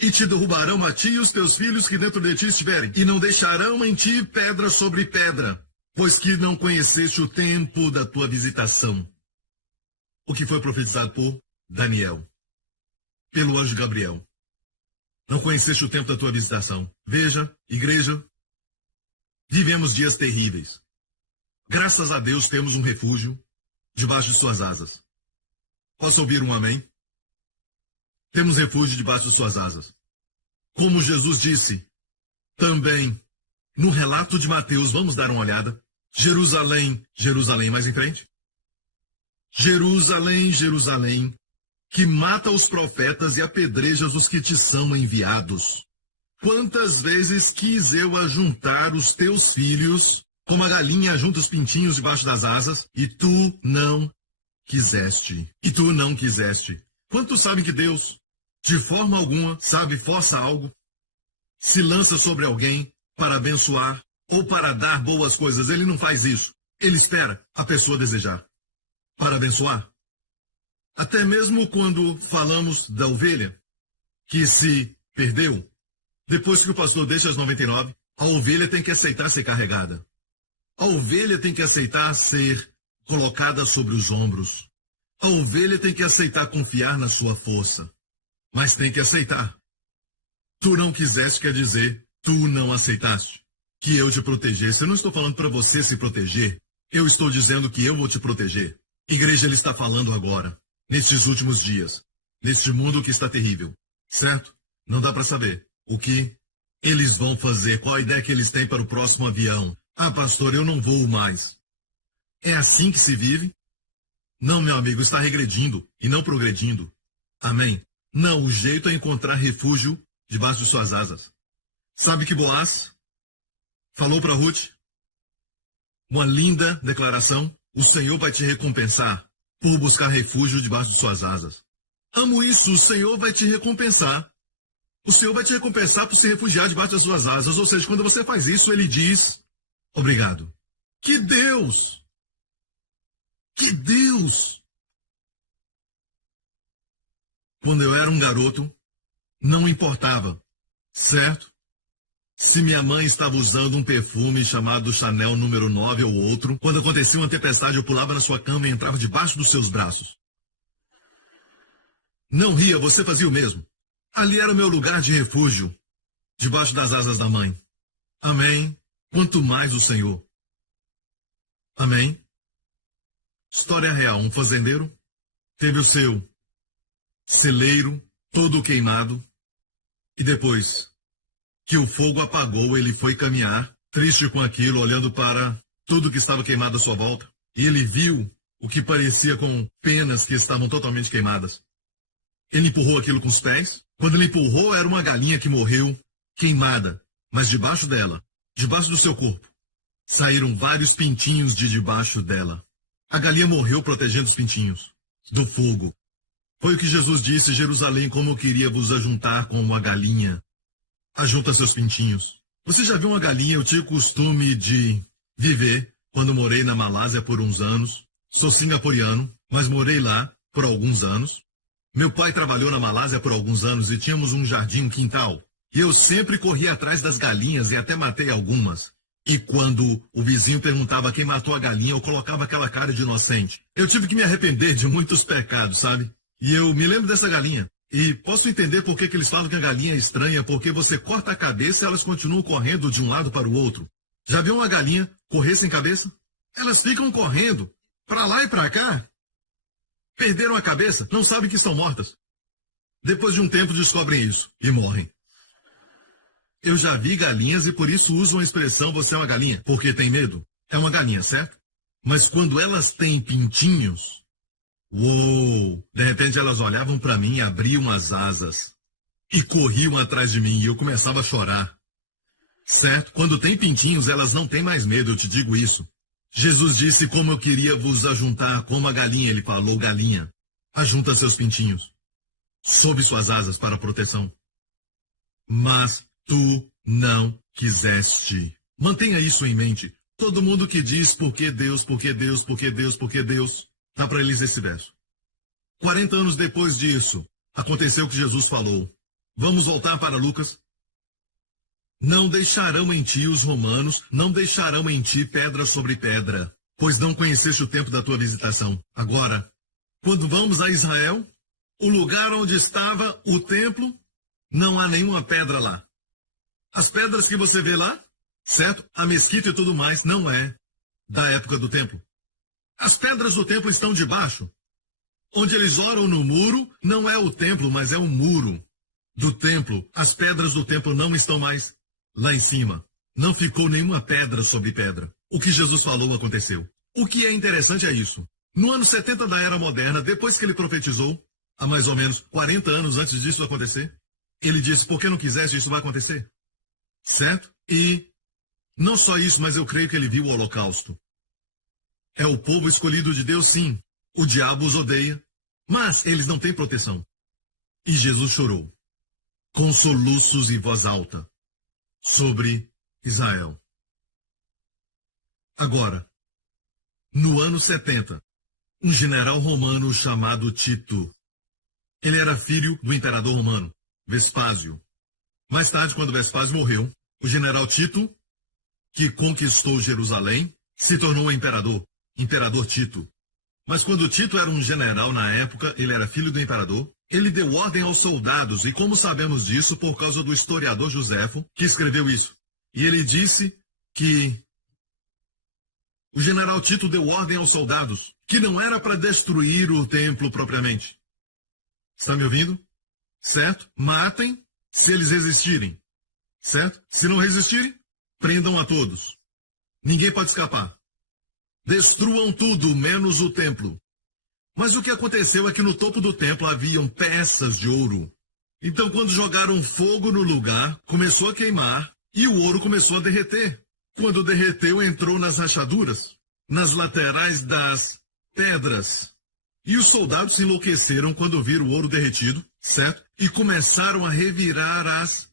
E te derrubarão a ti e os teus filhos que dentro de ti estiverem. E não deixarão em ti pedra sobre pedra, pois que não conheceste o tempo da tua visitação. O que foi profetizado por Daniel, pelo anjo Gabriel. Não conheceste o tempo da tua visitação. Veja, igreja, vivemos dias terríveis. Graças a Deus temos um refúgio debaixo de suas asas. Posso ouvir um amém? Temos refúgio debaixo de suas asas. Como Jesus disse, também, no relato de Mateus, vamos dar uma olhada. Jerusalém, Jerusalém, mais em frente. Jerusalém, Jerusalém, que mata os profetas e apedrejas os que te são enviados. Quantas vezes quis eu ajuntar os teus filhos, como a galinha junta os pintinhos debaixo das asas, e tu não quiseste. E tu não quiseste. Quantos sabem que Deus, de forma alguma, sabe, força algo, se lança sobre alguém para abençoar ou para dar boas coisas? Ele não faz isso. Ele espera a pessoa desejar para abençoar. Até mesmo quando falamos da ovelha que se perdeu, depois que o pastor deixa as 99, a ovelha tem que aceitar ser carregada. A ovelha tem que aceitar ser colocada sobre os ombros. A ovelha tem que aceitar confiar na sua força. Mas tem que aceitar. Tu não quiseste quer dizer, tu não aceitaste que eu te protegesse. Eu não estou falando para você se proteger. Eu estou dizendo que eu vou te proteger. Igreja, ele está falando agora, nestes últimos dias, neste mundo que está terrível, certo? Não dá para saber o que eles vão fazer, qual a ideia que eles têm para o próximo avião. Ah, pastor, eu não voo mais. É assim que se vive? Não, meu amigo, está regredindo e não progredindo. Amém? Não, o jeito é encontrar refúgio debaixo de suas asas. Sabe que Boaz falou para Ruth? Uma linda declaração. O Senhor vai te recompensar por buscar refúgio debaixo de suas asas. Amo isso, o Senhor vai te recompensar. O Senhor vai te recompensar por se refugiar debaixo das suas asas. Ou seja, quando você faz isso, ele diz, obrigado. Que Deus! Que Deus! Quando eu era um garoto, não importava, certo? Se minha mãe estava usando um perfume chamado Chanel número 9 ou outro, quando acontecia uma tempestade, eu pulava na sua cama e entrava debaixo dos seus braços. Não ria, você fazia o mesmo. Ali era o meu lugar de refúgio, debaixo das asas da mãe. Amém. Quanto mais o Senhor. Amém. História real. Um fazendeiro teve o seu celeiro todo queimado e depois que o fogo apagou, ele foi caminhar, triste com aquilo, olhando para tudo que estava queimado à sua volta. E ele viu o que parecia com penas que estavam totalmente queimadas. Ele empurrou aquilo com os pés. Quando ele empurrou, era uma galinha que morreu queimada. Mas debaixo dela, debaixo do seu corpo, saíram vários pintinhos de debaixo dela. A galinha morreu protegendo os pintinhos do fogo. Foi o que Jesus disse: Jerusalém, como eu queria vos ajuntar como uma galinha ajunta seus pintinhos. Você já viu uma galinha? Eu tinha o costume de viver quando morei na Malásia por uns anos. Sou singapuriano, mas morei lá por alguns anos. Meu pai trabalhou na Malásia por alguns anos e tínhamos um jardim, um quintal. E eu sempre corria atrás das galinhas e até matei algumas. E quando o vizinho perguntava quem matou a galinha, eu colocava aquela cara de inocente. Eu tive que me arrepender de muitos pecados, sabe? E eu me lembro dessa galinha. E posso entender por que eles falam que a galinha é estranha, porque você corta a cabeça e elas continuam correndo de um lado para o outro. Já viu uma galinha correr sem cabeça? Elas ficam correndo para lá e para cá. Perderam a cabeça, não sabem que estão mortas. Depois de um tempo descobrem isso e morrem. Eu já vi galinhas e por isso usam a expressão você é uma galinha, porque tem medo. É uma galinha, certo? Mas quando elas têm pintinhos, uou! De repente elas olhavam para mim e abriam as asas. E corriam atrás de mim e eu começava a chorar. Certo? Quando tem pintinhos, elas não têm mais medo, eu te digo isso. Jesus disse como eu queria vos ajuntar como a galinha. Ele falou, galinha, ajunta seus pintinhos sob suas asas para proteção. Mas tu não quiseste. Mantenha isso em mente. Todo mundo que diz por que Deus, por que Deus, por que Deus, por que Deus, dá para eles esse verso. 40 anos depois disso, aconteceu o que Jesus falou. Vamos voltar para Lucas. Não deixarão em ti os romanos, não deixarão em ti pedra sobre pedra, pois não conheceste o tempo da tua visitação. Agora, quando vamos a Israel, o lugar onde estava o templo, não há nenhuma pedra lá. As pedras que você vê lá, certo? A mesquita e tudo mais, não é da época do templo. As pedras do templo estão debaixo. Onde eles oram no muro, não é o templo, mas é o muro do templo. As pedras do templo não estão mais lá em cima. Não ficou nenhuma pedra sobre pedra. O que Jesus falou aconteceu. O que é interessante é isso. No ano 70 da Era Moderna, depois que ele profetizou, há mais ou menos 40 anos antes disso acontecer. Ele disse, por que não quiseste, isso vai acontecer. Certo? E não só isso, mas eu creio que ele viu o holocausto. É o povo escolhido de Deus, sim. O diabo os odeia, mas eles não têm proteção. E Jesus chorou, com soluços e voz alta, sobre Israel. Agora, no ano 70, um general romano chamado Tito. Ele era filho do imperador romano, Vespásio. Mais tarde, quando Vespásio morreu, o general Tito, que conquistou Jerusalém, se tornou imperador Tito. Mas quando Tito era um general na época, ele era filho do imperador, ele deu ordem aos soldados, e como sabemos disso, por causa do historiador Joséfo, que escreveu isso. E ele disse que o general Tito deu ordem aos soldados, que não era para destruir o templo propriamente. Está me ouvindo? Certo? Matem se eles resistirem. Certo? Se não resistirem, prendam a todos. Ninguém pode escapar. Destruam tudo, menos o templo. Mas o que aconteceu é que no topo do templo haviam peças de ouro. Então, quando jogaram fogo no lugar, começou a queimar e o ouro começou a derreter. Quando derreteu, entrou nas rachaduras, nas laterais das pedras. E os soldados se enlouqueceram quando viram o ouro derretido, certo? E começaram a revirar as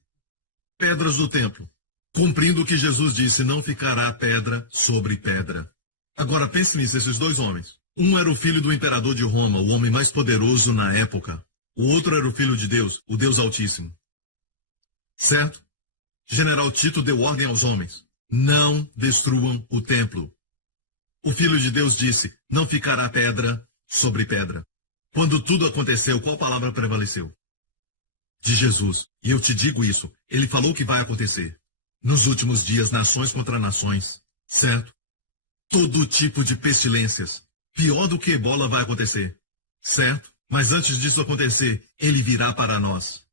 pedras do templo, cumprindo o que Jesus disse, não ficará pedra sobre pedra. Agora pense nisso, esses dois homens. Um era o filho do imperador de Roma, o homem mais poderoso na época. O outro era o filho de Deus, o Deus Altíssimo. Certo? General Tito deu ordem aos homens. Não destruam o templo. O Filho de Deus disse, não ficará pedra sobre pedra. Quando tudo aconteceu, qual palavra prevaleceu? De Jesus. E eu te digo isso, ele falou que vai acontecer. Nos últimos dias, nações contra nações. Certo? Todo tipo de pestilências. Pior do que ebola vai acontecer. Certo? Mas antes disso acontecer, ele virá para nós.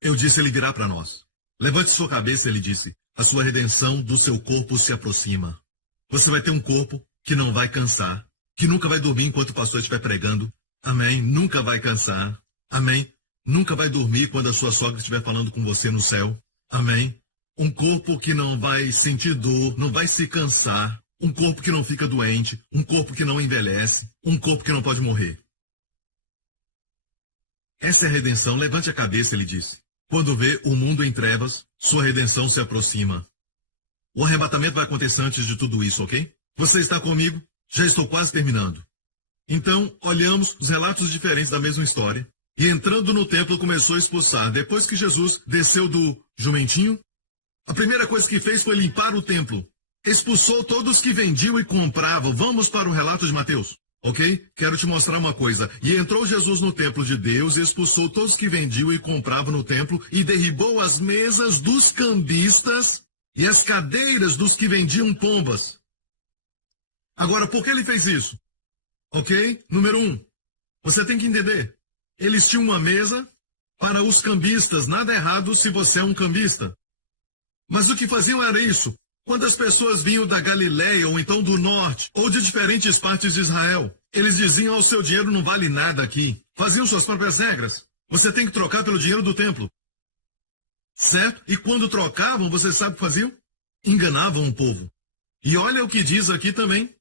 Eu disse, ele virá para nós. Levante sua cabeça, ele disse. A sua redenção do seu corpo se aproxima. Você vai ter um corpo que não vai cansar, que nunca vai dormir enquanto o pastor estiver pregando. Amém? Nunca vai cansar. Amém? Nunca vai dormir quando a sua sogra estiver falando com você no céu. Amém? Um corpo que não vai sentir dor, não vai se cansar. Um corpo que não fica doente. Um corpo que não envelhece. Um corpo que não pode morrer. Essa é a redenção. Levante a cabeça, ele disse. Quando vê o mundo em trevas, sua redenção se aproxima. O arrebatamento vai acontecer antes de tudo isso, ok? Você está comigo? Já estou quase terminando. Então, olhamos os relatos diferentes da mesma história. E entrando no templo, começou a expulsar. Depois que Jesus desceu do jumentinho, a primeira coisa que fez foi limpar o templo. Expulsou todos que vendiam e compravam. Vamos para o relato de Mateus. Ok? Quero te mostrar uma coisa. E entrou Jesus no templo de Deus, expulsou todos que vendiam e compravam no templo e derribou as mesas dos cambistas e as cadeiras dos que vendiam pombas. Agora, por que ele fez isso? Ok? Número 1. Você tem que entender. Eles tinham uma mesa para os cambistas. Nada errado se você é um cambista. Mas o que faziam era isso. Quando as pessoas vinham da Galileia, ou então do norte, ou de diferentes partes de Israel, eles diziam, o seu dinheiro não vale nada aqui. Faziam suas próprias regras. Você tem que trocar pelo dinheiro do templo. Certo? E quando trocavam, você sabe o que faziam? Enganavam o povo. E olha o que diz aqui também.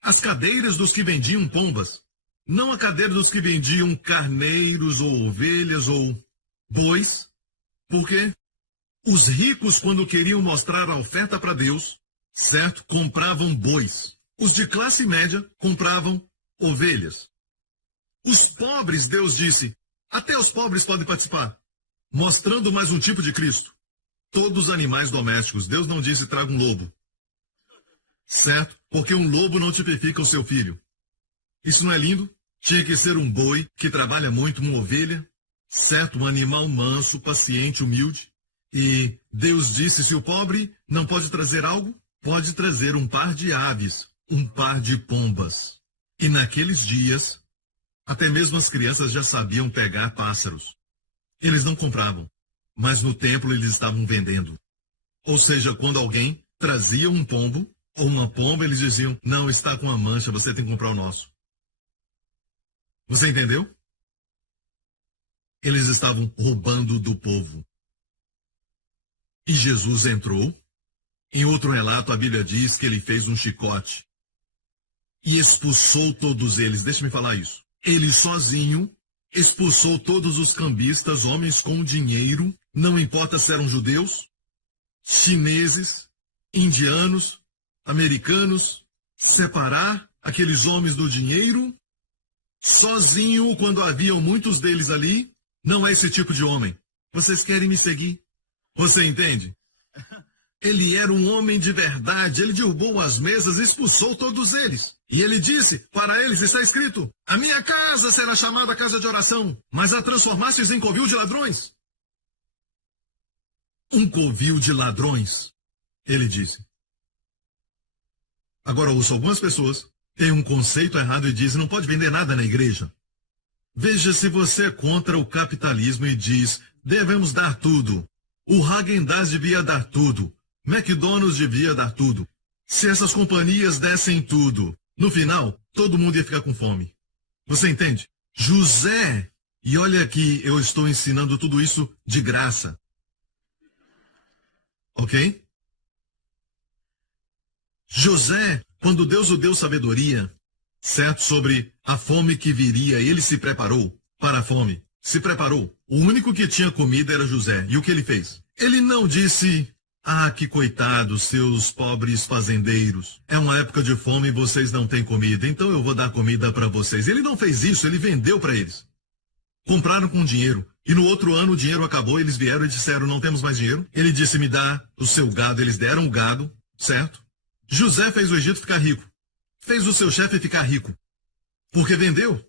As cadeiras dos que vendiam pombas. Não a cadeira dos que vendiam carneiros, ou ovelhas, ou bois. Por quê? Os ricos, quando queriam mostrar a oferta para Deus, certo? Compravam bois. Os de classe média compravam ovelhas. Os pobres, Deus disse, até os pobres podem participar, mostrando mais um tipo de Cristo. Todos os animais domésticos, Deus não disse traga um lobo. Certo? Porque um lobo não tipifica o seu filho. Isso não é lindo? Tinha que ser um boi que trabalha muito, uma ovelha, certo? Um animal manso, paciente, humilde. E Deus disse, se o pobre não pode trazer algo, pode trazer um par de aves, um par de pombas. E naqueles dias, até mesmo as crianças já sabiam pegar pássaros. Eles não compravam, mas no templo eles estavam vendendo. Ou seja, quando alguém trazia um pombo ou uma pomba, eles diziam, não, está com uma mancha, você tem que comprar o nosso. Você entendeu? Eles estavam roubando do povo. E Jesus entrou. Em outro relato, a Bíblia diz que ele fez um chicote e expulsou todos eles. Deixa-me falar isso. Ele sozinho expulsou todos os cambistas, homens com dinheiro, não importa se eram judeus, chineses, indianos, americanos, separar aqueles homens do dinheiro, sozinho, quando haviam muitos deles ali. Não é esse tipo de homem. Vocês querem me seguir? Você entende? Ele era um homem de verdade, ele derrubou as mesas e expulsou todos eles. E ele disse, para eles está escrito, a minha casa será chamada casa de oração, mas a transformastes em covil de ladrões. Um covil de ladrões, ele disse. Agora ouço, algumas pessoas têm um conceito errado e dizem, não pode vender nada na igreja. Veja se você é contra o capitalismo e diz, devemos dar tudo. O Häagen-Dazs devia dar tudo. McDonald's devia dar tudo. Se essas companhias dessem tudo, no final, todo mundo ia ficar com fome. Você entende? José, e olha que eu estou ensinando tudo isso de graça. Ok? José, quando Deus o deu sabedoria, certo, sobre a fome que viria, ele se preparou para a fome. Se preparou. O único que tinha comida era José. E o que ele fez? Ele não disse, ah, que coitado, seus pobres fazendeiros. É uma época de fome e vocês não têm comida, então eu vou dar comida para vocês. Ele não fez isso, ele vendeu para eles. Compraram com dinheiro. E no outro ano o dinheiro acabou, eles vieram e disseram, não temos mais dinheiro. Ele disse, me dá o seu gado. Eles deram o gado, certo? José fez o Egito ficar rico. Fez o seu chefe ficar rico. Porque vendeu.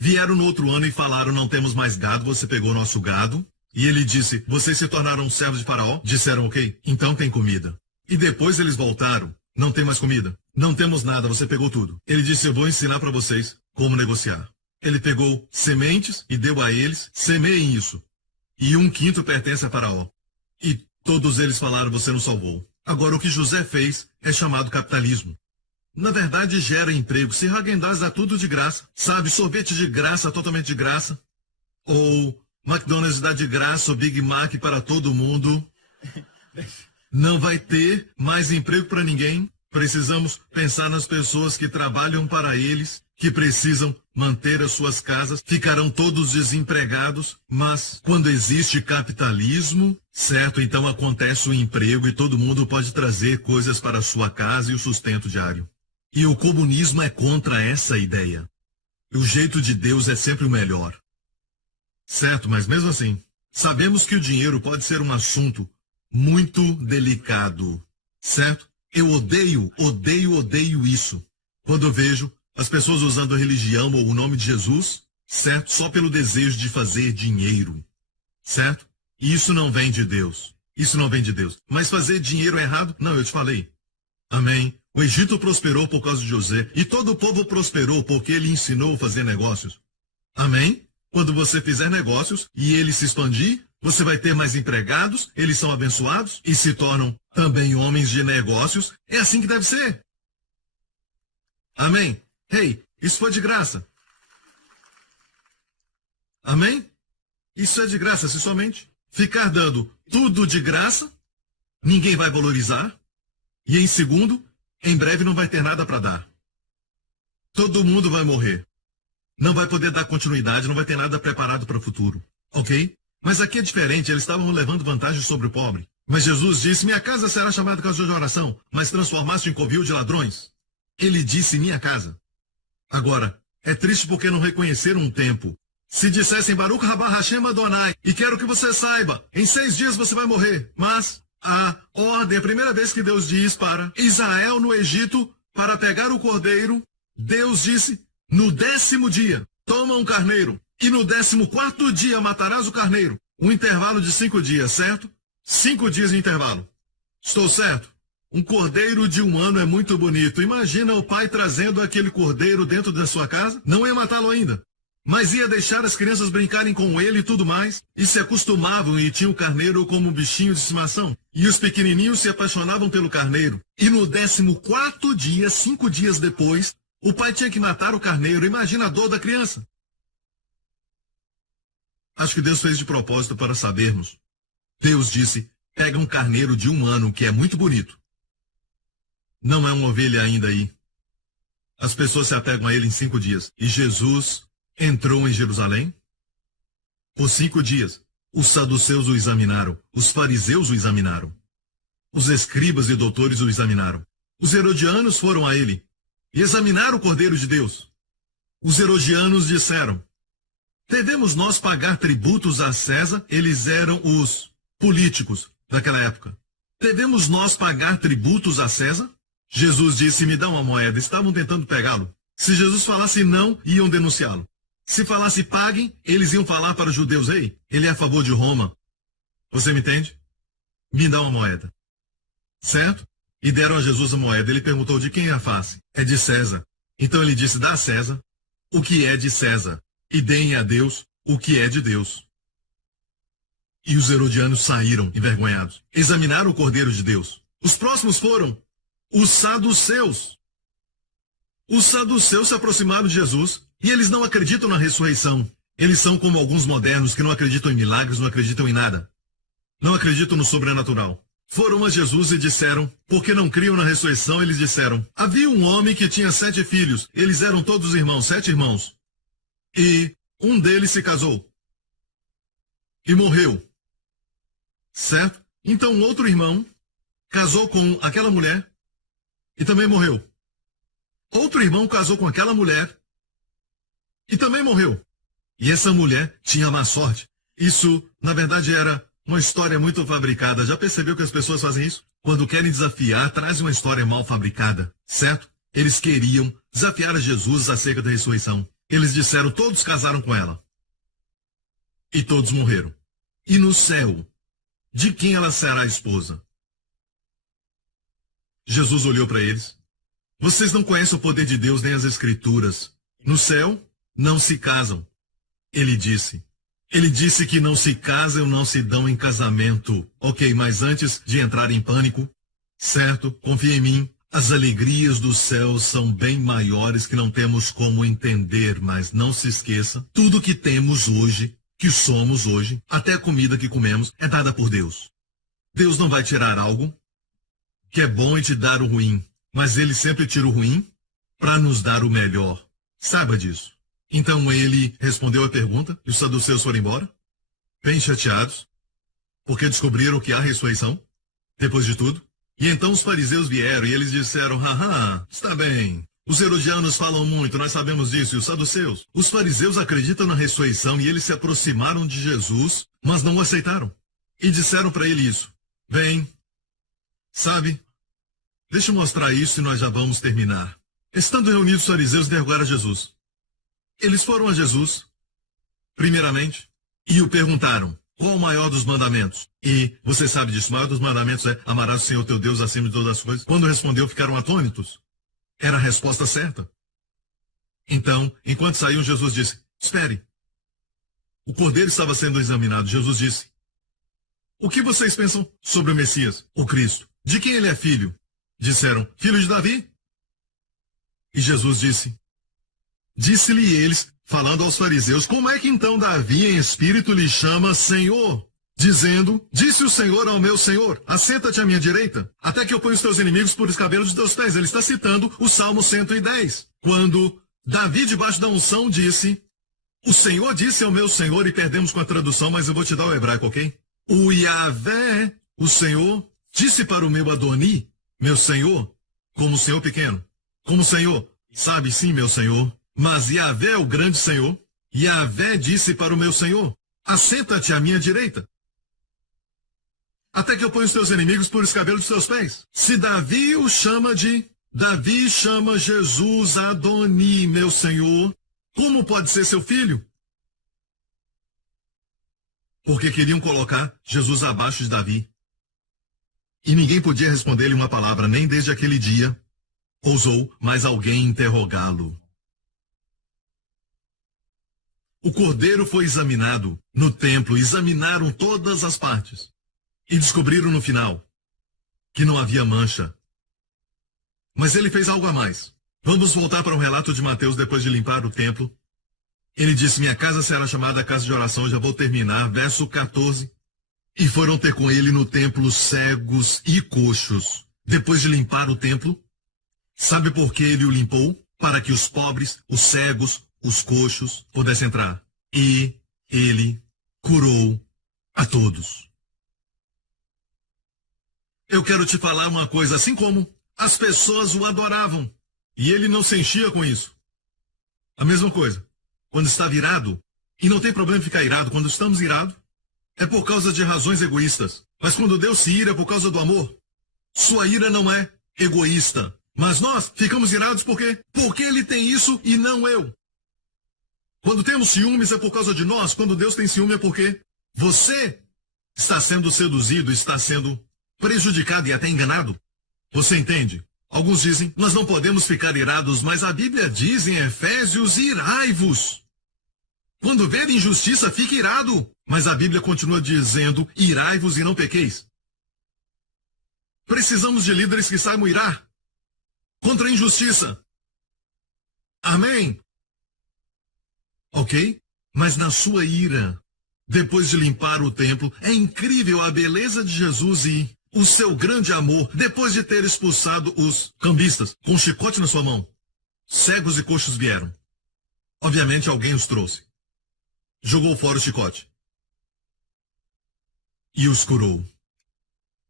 Vieram no outro ano e falaram, não temos mais gado, você pegou nosso gado. E ele disse, vocês se tornaram servos de Faraó? Disseram, ok, então tem comida. E depois eles voltaram, não tem mais comida. Não temos nada, você pegou tudo. Ele disse, eu vou ensinar para vocês como negociar. Ele pegou sementes e deu a eles, semeiem isso. E 1/5 pertence a Faraó. E todos eles falaram, você nos salvou. Agora o que José fez é chamado capitalismo. Na verdade, gera emprego. Se Häagen-Dazs dá tudo de graça, sabe, sorvete de graça, totalmente de graça. Ou McDonald's dá de graça o Big Mac para todo mundo. Não vai ter mais emprego para ninguém. Precisamos pensar nas pessoas que trabalham para eles, que precisam manter as suas casas, ficarão todos desempregados. Mas quando existe capitalismo, certo, então acontece o emprego e todo mundo pode trazer coisas para a sua casa e o sustento diário. E o comunismo é contra essa ideia. O jeito de Deus é sempre o melhor. Certo, mas mesmo assim, sabemos que o dinheiro pode ser um assunto muito delicado. Certo? Eu odeio isso. Quando eu vejo as pessoas usando a religião ou o nome de Jesus, certo? Só pelo desejo de fazer dinheiro. Certo? E isso não vem de Deus. Isso não vem de Deus. Mas fazer dinheiro é errado? Não, eu te falei. Amém. O Egito prosperou por causa de José. E todo o povo prosperou porque ele ensinou a fazer negócios. Amém? Quando você fizer negócios e ele se expandir, você vai ter mais empregados, eles são abençoados e se tornam também homens de negócios. É assim que deve ser. Amém? Hey, isso foi de graça. Amém? Isso é de graça, se somente ficar dando tudo de graça, ninguém vai valorizar. E em segundo, em breve não vai ter nada para dar. Todo mundo vai morrer. Não vai poder dar continuidade, não vai ter nada preparado para o futuro. Ok? Mas aqui é diferente, eles estavam levando vantagem sobre o pobre. Mas Jesus disse, minha casa será chamada casa de oração, mas transformaste em covil de ladrões. Ele disse, minha casa. Agora, é triste porque não reconheceram um tempo. Se dissessem, Baruch Rabá Hashem Adonai, e quero que você saiba, em 6 dias você vai morrer. Mas a ordem, a primeira vez que Deus diz para Israel no Egito, para pegar o cordeiro, Deus disse, no 10º dia, toma um carneiro, e no 14º dia matarás o carneiro. Um intervalo de 5 dias, certo? 5 dias de intervalo. Estou certo? Um cordeiro de 1 ano é muito bonito. Imagina o pai trazendo aquele cordeiro dentro da sua casa. Não ia matá-lo ainda, mas ia deixar as crianças brincarem com ele e tudo mais. E se acostumavam e tinham o carneiro como um bichinho de estimação. E os pequenininhos se apaixonavam pelo carneiro. E no 14º dia, 5 dias depois, o pai tinha que matar o carneiro. Imagina a dor da criança. Acho que Deus fez de propósito para sabermos. Deus disse, pega um carneiro de 1 ano, que é muito bonito. Não é uma ovelha ainda aí. As pessoas se apegam a ele em 5 dias. E Jesus entrou em Jerusalém. Por 5 dias, os saduceus o examinaram, os fariseus o examinaram. Os escribas e doutores o examinaram. Os herodianos foram a ele e examinaram o Cordeiro de Deus. Os herodianos disseram, devemos nós pagar tributos a César? Eles eram os políticos daquela época. Devemos nós pagar tributos a César? Jesus disse, me dá uma moeda. Estavam tentando pegá-lo. Se Jesus falasse não, iam denunciá-lo. Se falasse paguem, eles iam falar para os judeus, ei, ele é a favor de Roma. Você me entende? Me dá uma moeda. Certo? E deram a Jesus a moeda. Ele perguntou de quem é a face? É de César. Então ele disse, dá a César o que é de César, e deem a Deus o que é de Deus. E os herodianos saíram envergonhados. Examinaram o Cordeiro de Deus. Os próximos foram os saduceus. Os saduceus se aproximaram de Jesus e eles não acreditam na ressurreição. Eles são como alguns modernos que não acreditam em milagres, não acreditam em nada. Não acreditam no sobrenatural. Foram a Jesus e disseram, porque não criam na ressurreição, eles disseram, havia um homem que tinha 7 filhos, eles eram todos irmãos, 7 irmãos. E um deles se casou. E morreu. Certo? Então um outro irmão casou com aquela mulher e também morreu. Outro irmão casou com aquela mulher e também morreu. E essa mulher tinha má sorte. Isso, na verdade, era uma história muito fabricada. Já percebeu que as pessoas fazem isso? Quando querem desafiar, trazem uma história mal fabricada, certo? Eles queriam desafiar a Jesus acerca da ressurreição. Eles disseram, todos casaram com ela. E todos morreram. E no céu, de quem ela será esposa? Jesus olhou para eles. Vocês não conhecem o poder de Deus nem as Escrituras. No céu, não se casam. Ele disse que não se casam, não se dão em casamento. Ok, mas antes de entrar em pânico, certo? Confia em mim. As alegrias do céu são bem maiores que não temos como entender, mas não se esqueça, tudo que temos hoje, que somos hoje, até a comida que comemos, é dada por Deus. Deus não vai tirar algo que é bom e te dar o ruim, mas Ele sempre tira o ruim para nos dar o melhor. Saiba disso. Então ele respondeu a pergunta e os saduceus foram embora, bem chateados, porque descobriram que há ressurreição, depois de tudo. E então os fariseus vieram e eles disseram, haha, está bem. Os herodianos falam muito, nós sabemos disso, e os saduceus. Os fariseus acreditam na ressurreição e eles se aproximaram de Jesus, mas não o aceitaram. E disseram para ele isso. Bem, sabe, deixa eu mostrar isso e nós já vamos terminar. Estando reunidos os fariseus, interrogaram a Jesus. Eles foram a Jesus, primeiramente, e o perguntaram, qual o maior dos mandamentos? E você sabe disso, o maior dos mandamentos é amarás o Senhor teu Deus acima de todas as coisas. Quando respondeu, ficaram atônitos. Era a resposta certa. Então, enquanto saíam, Jesus disse, espere. O cordeiro estava sendo examinado. Jesus disse, o que vocês pensam sobre o Messias, o Cristo? De quem ele é filho? Disseram, filho de Davi? E Jesus disse-lhe eles, falando aos fariseus, como é que então Davi em espírito lhe chama Senhor? Dizendo, disse o Senhor ao meu Senhor, assenta-te à minha direita, até que eu ponha os teus inimigos por escabelos dos teus pés. Ele está citando o Salmo 110. Quando Davi, debaixo da unção, disse, o Senhor disse ao meu Senhor, e perdemos com a tradução, mas eu vou te dar o hebraico, ok? O Yahvé, o Senhor, disse para o meu Adoni, meu Senhor, como Senhor pequeno, como Senhor, sabe sim, meu Senhor. Mas Yahvé, o grande Senhor, Yahvé disse para o meu Senhor, assenta-te à minha direita, até que eu ponha os teus inimigos por escabelo dos teus pés. Se Davi o chama Davi chama Jesus Adoni, meu Senhor, como pode ser seu filho? Porque queriam colocar Jesus abaixo de Davi. E ninguém podia responder-lhe uma palavra, nem desde aquele dia ousou mais alguém interrogá-lo. O cordeiro foi examinado no templo, examinaram todas as partes e descobriram no final que não havia mancha. Mas ele fez algo a mais. Vamos voltar para o relato de Mateus depois de limpar o templo Ele disse, minha casa será chamada casa de oração, eu já vou terminar, verso 14. E foram ter com ele no templo cegos e coxos. Depois de limpar o templo, sabe por que ele o limpou? Para que os pobres, os cegos, os coxos pudessem entrar. E ele curou a todos. Eu quero te falar uma coisa, assim como as pessoas o adoravam, e ele não se enchia com isso. A mesma coisa, quando estava irado, e não tem problema ficar irado, quando estamos irados, é por causa de razões egoístas. Mas quando Deus se ira é por causa do amor. Sua ira não é egoísta. Mas nós ficamos irados por quê? Porque ele tem isso e não eu. Quando temos ciúmes é por causa de nós. Quando Deus tem ciúme é porque você está sendo seduzido, está sendo prejudicado e até enganado. Você entende? Alguns dizem, nós não podemos ficar irados, mas a Bíblia diz em Efésios, irai-vos. Quando ver injustiça, fique irado. Mas a Bíblia continua dizendo, irai-vos e não pequeis. Precisamos de líderes que saibam irar contra a injustiça. Amém? Ok? Mas na sua ira, depois de limpar o templo, é incrível a beleza de Jesus e o seu grande amor, depois de ter expulsado os cambistas com um chicote na sua mão. Cegos e coxos vieram. Obviamente alguém os trouxe. Jogou fora o chicote. E os curou.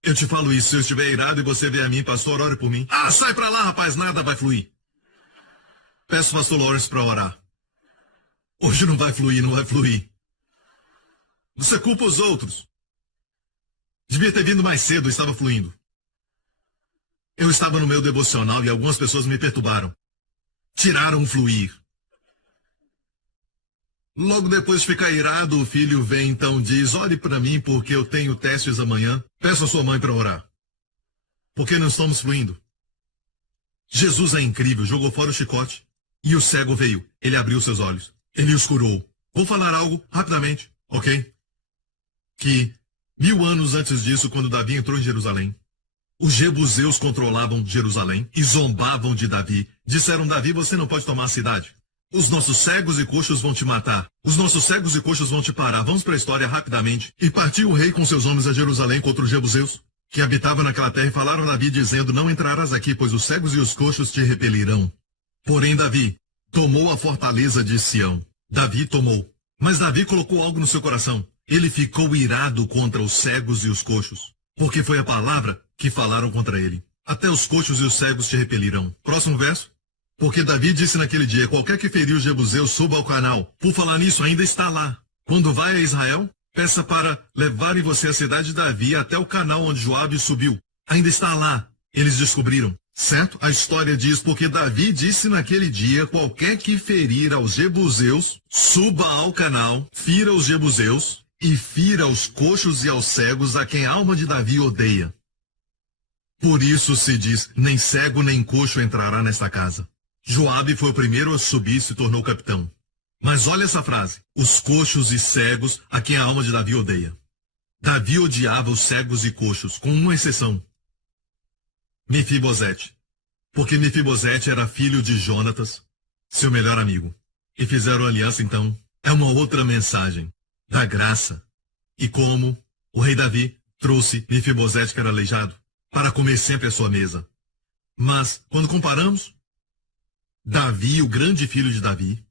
Eu te falo isso, se eu estiver irado e você vier a mim, pastor, ore por mim. Ah, sai pra lá, rapaz, nada vai fluir. Peço o pastor Lawrence para orar. Hoje não vai fluir, não vai fluir. Você culpa os outros. Devia ter vindo mais cedo, estava fluindo. Eu estava no meu devocional e algumas pessoas me perturbaram. Tiraram o fluir. Logo depois de ficar irado, o filho vem então diz, ore para mim porque eu tenho testes amanhã. Peço a sua mãe para orar. Porque não estamos fluindo. Jesus é incrível, jogou fora o chicote. E o cego veio, ele abriu seus olhos. Ele os curou. Vou falar algo rapidamente, ok? Que 1000 anos antes disso, quando Davi entrou em Jerusalém, os jebuseus controlavam Jerusalém e zombavam de Davi. Disseram, Davi, você não pode tomar a cidade. Os nossos cegos e coxos vão te matar. Os nossos cegos e coxos vão te parar. Vamos para a história rapidamente. E partiu o rei com seus homens a Jerusalém contra os jebuseus, que habitavam naquela terra, e falaram a Davi, dizendo, não entrarás aqui, pois os cegos e os coxos te repelirão. Porém, Davi tomou a fortaleza de Sião. Davi tomou. Mas Davi colocou algo no seu coração. Ele ficou irado contra os cegos e os coxos, porque foi a palavra que falaram contra ele. Até os coxos e os cegos te repelirão. Próximo verso. Porque Davi disse naquele dia, qualquer que feriu os jebuseus, suba ao canal. Por falar nisso, ainda está lá. Quando vai a Israel, peça para levarem você a cidade de Davi até o canal onde Joabe subiu. Ainda está lá. Eles descobriram. Certo? A história diz, porque Davi disse naquele dia, qualquer que ferir aos jebuseus, suba ao canal, fira os jebuseus, e fira aos coxos e aos cegos a quem a alma de Davi odeia. Por isso se diz, nem cego nem coxo entrará nesta casa. Joabe foi o primeiro a subir e se tornou capitão. Mas olha essa frase, os coxos e cegos a quem a alma de Davi odeia. Davi odiava os cegos e coxos, com uma exceção. Mefibosete. Porque Mefibosete era filho de Jonatas, seu melhor amigo. E fizeram aliança então. É uma outra mensagem da graça. E como o rei Davi trouxe Mefibosete, que era aleijado, para comer sempre à sua mesa. Mas, quando comparamos, Davi, o grande filho de Davi,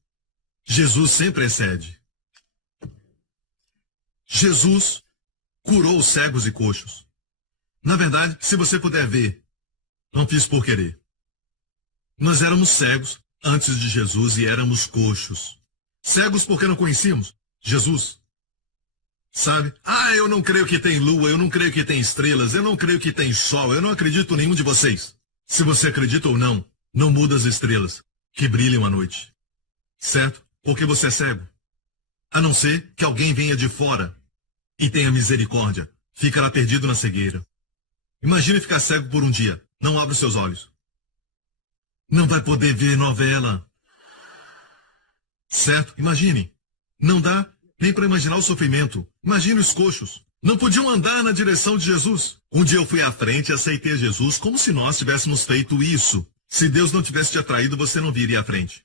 Jesus sempre excede. Jesus curou os cegos e coxos. Na verdade, se você puder ver, não fiz por querer. Nós éramos cegos antes de Jesus e éramos coxos. Cegos porque não conhecíamos Jesus. Sabe? Ah, eu não creio que tem lua, eu não creio que tem estrelas, eu não creio que tem sol, eu não acredito em nenhum de vocês. Se você acredita ou não, não muda as estrelas que brilham à noite. Certo? Porque você é cego. A não ser que alguém venha de fora e tenha misericórdia. Ficará perdido na cegueira. Imagine ficar cego por um dia. Não abra os seus olhos. Não vai poder ver novela. Certo? Imagine. Não dá nem para imaginar o sofrimento. Imagine os coxos. Não podiam andar na direção de Jesus. Um dia eu fui à frente e aceitei Jesus como se nós tivéssemos feito isso. Se Deus não tivesse te atraído, você não viria à frente.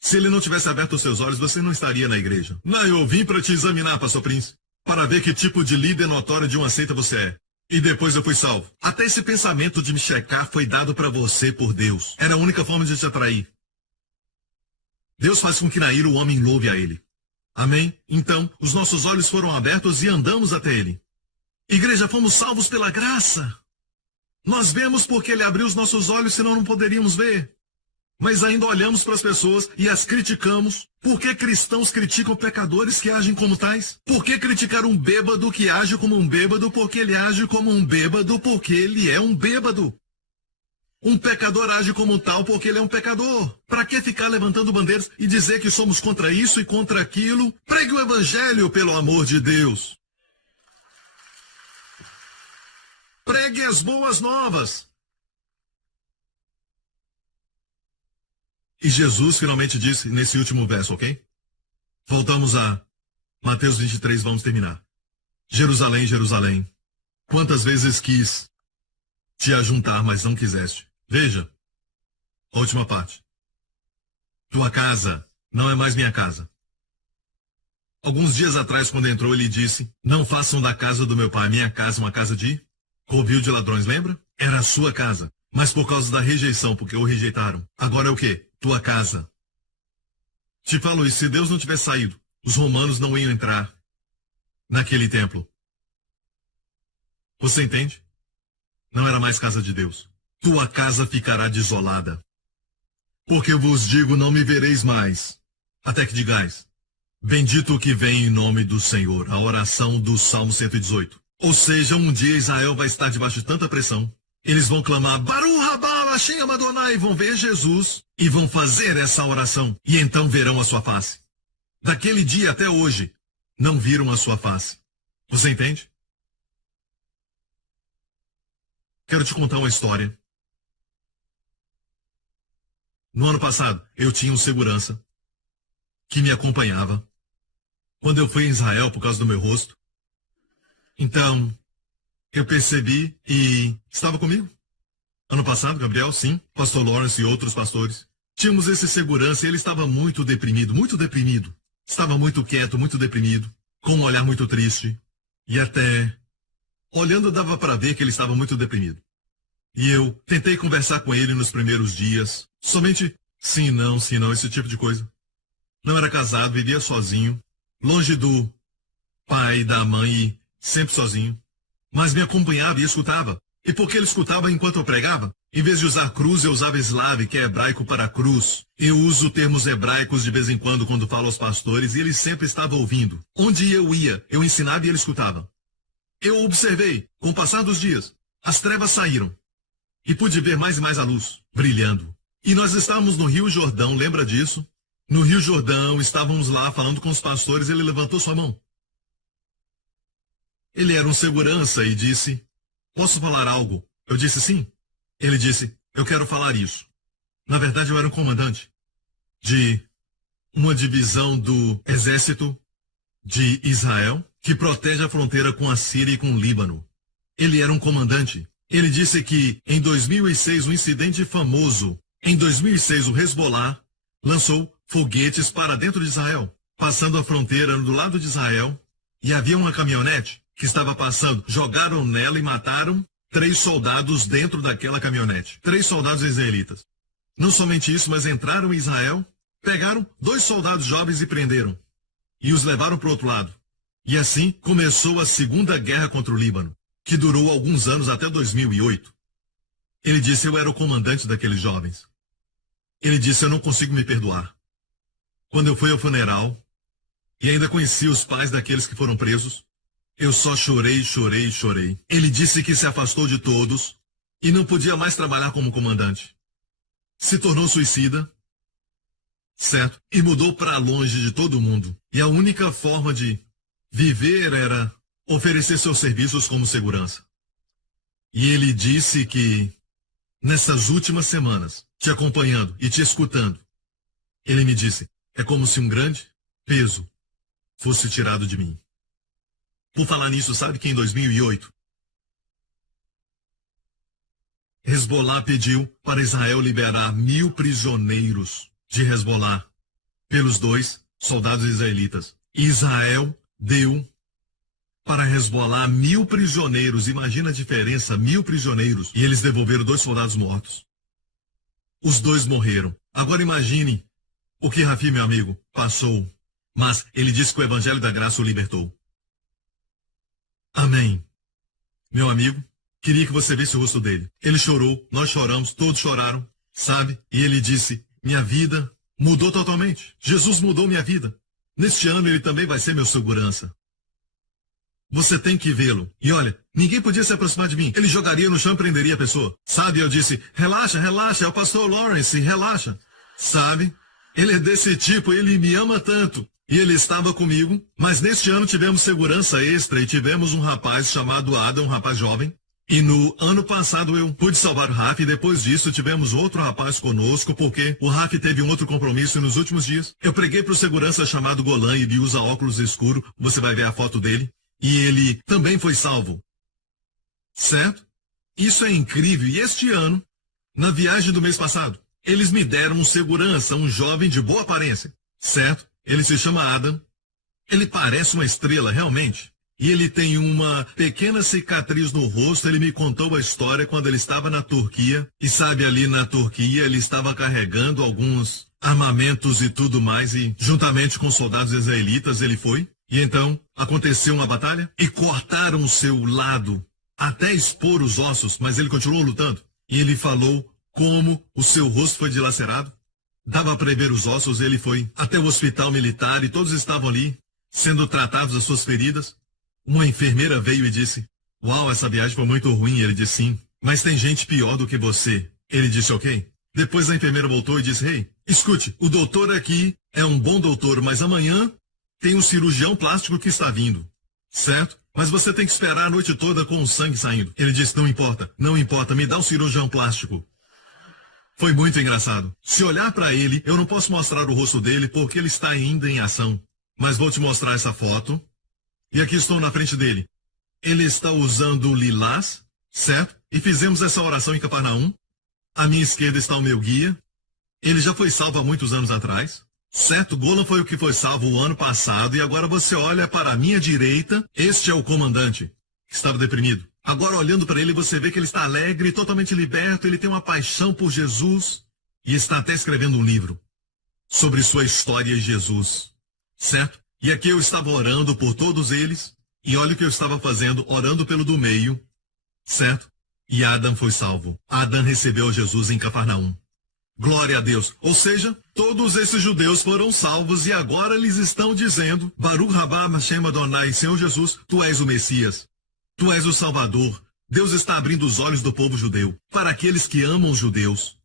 Se ele não tivesse aberto os seus olhos, você não estaria na igreja. Não, eu vim para te examinar, pastor Prince, para ver que tipo de líder notório de uma seita você é. E depois eu fui salvo. Até esse pensamento de me checar foi dado para você por Deus. Era a única forma de te atrair. Deus faz com que na ira o homem louve a ele. Amém? Então, os nossos olhos foram abertos e andamos até ele. Igreja, fomos salvos pela graça. Nós vemos porque ele abriu os nossos olhos, senão não poderíamos ver. Mas ainda olhamos para as pessoas e as criticamos. Por que cristãos criticam pecadores que agem como tais? Por que criticar um bêbado que age como um bêbado porque ele age como um bêbado porque ele é um bêbado? Um pecador age como tal porque ele é um pecador. Para que ficar levantando bandeiras e dizer que somos contra isso e contra aquilo? Pregue o evangelho, pelo amor de Deus. Pregue as boas novas. E Jesus finalmente disse nesse último verso, ok? Voltamos a Mateus 23, vamos terminar. Jerusalém, Jerusalém, quantas vezes quis te ajuntar, mas não quiseste. Veja, a última parte. Tua casa não é mais minha casa. Alguns dias atrás, quando entrou, ele disse, não façam da casa do meu pai minha casa uma casa de covil de ladrões, lembra? Era a sua casa, mas por causa da rejeição, porque o rejeitaram. Agora é o quê? Tua casa. Te falo isso, se Deus não tivesse saído, os romanos não iam entrar naquele templo. Você entende? Não era mais casa de Deus. Tua casa ficará desolada. Porque eu vos digo, não me vereis mais, até que digais, bendito o que vem em nome do Senhor, a oração do Salmo 118. Ou seja, um dia Israel vai estar debaixo de tanta pressão. Eles vão clamar, Baruch haba Hashem Adonai, e vão ver Jesus e vão fazer essa oração. E então verão a sua face. Daquele dia até hoje, não viram a sua face. Você entende? Quero te contar uma história. No ano passado, eu tinha um segurança que me acompanhava quando eu fui em Israel por causa do meu rosto. Então, eu percebi e estava comigo. Ano passado, Gabriel, sim, pastor Lawrence e outros pastores. Tínhamos esse segurança e ele estava muito deprimido, muito deprimido. Estava muito quieto, muito deprimido, com um olhar muito triste. E até, olhando, dava para ver que ele estava muito deprimido. E eu tentei conversar com ele nos primeiros dias. Somente sim, não, esse tipo de coisa. Não era casado, vivia sozinho, longe do pai, da mãe e sempre sozinho. Mas me acompanhava e escutava. E porque ele escutava enquanto eu pregava, em vez de usar cruz, eu usava slave, que é hebraico para cruz. Eu uso termos hebraicos de vez em quando falo aos pastores, e ele sempre estava ouvindo. Onde eu ia, eu ensinava e ele escutava. Eu observei, com o passar dos dias, as trevas saíram. E pude ver mais e mais a luz, brilhando. E nós estávamos no Rio Jordão, lembra disso? No Rio Jordão, estávamos lá falando com os pastores, ele levantou sua mão. Ele era um segurança e disse, posso falar algo? Eu disse sim. Ele disse, eu quero falar isso. Na verdade, eu era um comandante de uma divisão do exército de Israel que protege a fronteira com a Síria e com o Líbano. Ele era um comandante. Ele disse que em 2006, um incidente famoso, em 2006 o Hezbollah lançou foguetes para dentro de Israel, passando a fronteira do lado de Israel, e havia uma caminhonete que estava passando, jogaram nela e mataram 3 soldados dentro daquela caminhonete. 3 soldados israelitas. Não somente isso, mas entraram em Israel, pegaram 2 soldados jovens e prenderam. E os levaram para o outro lado. E assim começou a Segunda Guerra contra o Líbano, que durou alguns anos até 2008. Ele disse, eu era o comandante daqueles jovens. Ele disse, eu não consigo me perdoar. Quando eu fui ao funeral, e ainda conheci os pais daqueles que foram presos, eu só chorei, chorei, chorei. Ele disse que se afastou de todos e não podia mais trabalhar como comandante. Se tornou suicida, certo? E mudou para longe de todo mundo. E a única forma de viver era oferecer seus serviços como segurança. E ele disse que, nessas últimas semanas, te acompanhando e te escutando, ele me disse, é como se um grande peso fosse tirado de mim. Por falar nisso, sabe que em 2008, Hezbollah pediu para Israel liberar 1000 prisioneiros de Hezbollah pelos 2 soldados israelitas. Israel deu para Hezbollah 1000 prisioneiros. Imagina a diferença, 1000 prisioneiros. E eles devolveram 2 soldados mortos. Os 2 morreram. Agora imagine o que Rafi, meu amigo, passou. Mas ele disse que o Evangelho da Graça o libertou. Amém. Meu amigo, queria que você visse o rosto dele. Ele chorou, nós choramos, todos choraram, sabe? E ele disse, minha vida mudou totalmente. Jesus mudou minha vida. Neste ano ele também vai ser meu segurança. Você tem que vê-lo. E olha, ninguém podia se aproximar de mim. Ele jogaria no chão e prenderia a pessoa. Sabe, eu disse, relaxa, relaxa, é o pastor Lawrence, relaxa. Sabe, ele é desse tipo, ele me ama tanto. E ele estava comigo, mas neste ano tivemos segurança extra e tivemos um rapaz chamado Adam, um rapaz jovem. E no ano passado eu pude salvar o Rafi e depois disso tivemos outro rapaz conosco porque o Rafi teve um outro compromisso nos últimos dias. Eu preguei para o segurança chamado Golan e ele usa óculos escuros, você vai ver a foto dele. E ele também foi salvo. Certo? Isso é incrível. E este ano, na viagem do mês passado, eles me deram um segurança, um jovem de boa aparência. Certo? Ele se chama Adam. Ele parece uma estrela, realmente. E ele tem uma pequena cicatriz no rosto. Ele me contou a história quando ele estava na Turquia. E sabe, ali na Turquia, ele estava carregando alguns armamentos e tudo mais. E juntamente com soldados israelitas, ele foi. E então, aconteceu uma batalha e cortaram o seu lado até expor os ossos, mas ele continuou lutando. E ele falou como o seu rosto foi dilacerado. Dava para ver os ossos, ele foi até o hospital militar e todos estavam ali, sendo tratados das suas feridas. Uma enfermeira veio e disse, uau, essa viagem foi muito ruim. Ele disse, sim, mas tem gente pior do que você. Ele disse, ok. Depois a enfermeira voltou e disse, hey, escute, o doutor aqui é um bom doutor, mas amanhã tem um cirurgião plástico que está vindo, certo? Mas você tem que esperar a noite toda com o sangue saindo. Ele disse, não importa, me dá um cirurgião plástico. Foi muito engraçado. Se olhar para ele, eu não posso mostrar o rosto dele porque ele está ainda em ação. Mas vou te mostrar essa foto. E aqui estou na frente dele. Ele está usando lilás, certo? E fizemos essa oração em Cafarnaum. À minha esquerda está o meu guia. Ele já foi salvo há muitos anos atrás. Certo, Golan foi o que foi salvo o ano passado e agora você olha para a minha direita, este é o comandante, que estava deprimido. Agora olhando para ele você vê que ele está alegre, totalmente liberto, ele tem uma paixão por Jesus e está até escrevendo um livro sobre sua história e Jesus, certo? E aqui eu estava orando por todos eles e olha o que eu estava fazendo, orando pelo do meio, certo? E Adam foi salvo. Adam recebeu Jesus em Cafarnaum. Glória a Deus. Ou seja, todos esses judeus foram salvos e agora eles estão dizendo, Baruch Rabá Hashem Adonai, Senhor Jesus, Tu és o Messias. Tu és o Salvador. Deus está abrindo os olhos do povo judeu. Para aqueles que amam os judeus,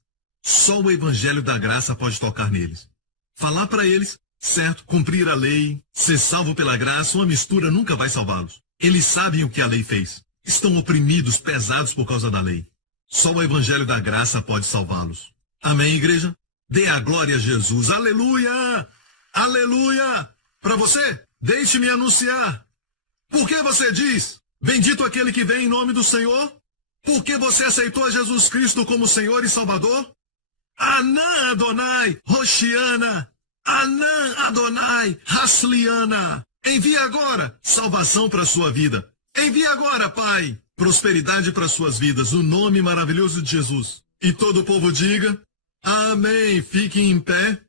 só o Evangelho da Graça pode tocar neles. Falar para eles, certo, cumprir a lei, ser salvo pela graça, uma mistura nunca vai salvá-los. Eles sabem o que a lei fez. Estão oprimidos, pesados por causa da lei. Só o Evangelho da Graça pode salvá-los. Amém, igreja? Dê a glória a Jesus. Aleluia! Aleluia! Para você, deixe-me anunciar. Por que você diz, bendito aquele que vem em nome do Senhor? Por que você aceitou a Jesus Cristo como Senhor e Salvador? Anã Adonai, Roshiana, Anã Adonai, Hasliana. Envia agora salvação para a sua vida. Envia agora, Pai, prosperidade para suas vidas, o nome maravilhoso de Jesus. E todo o povo diga, amém. Fique em pé.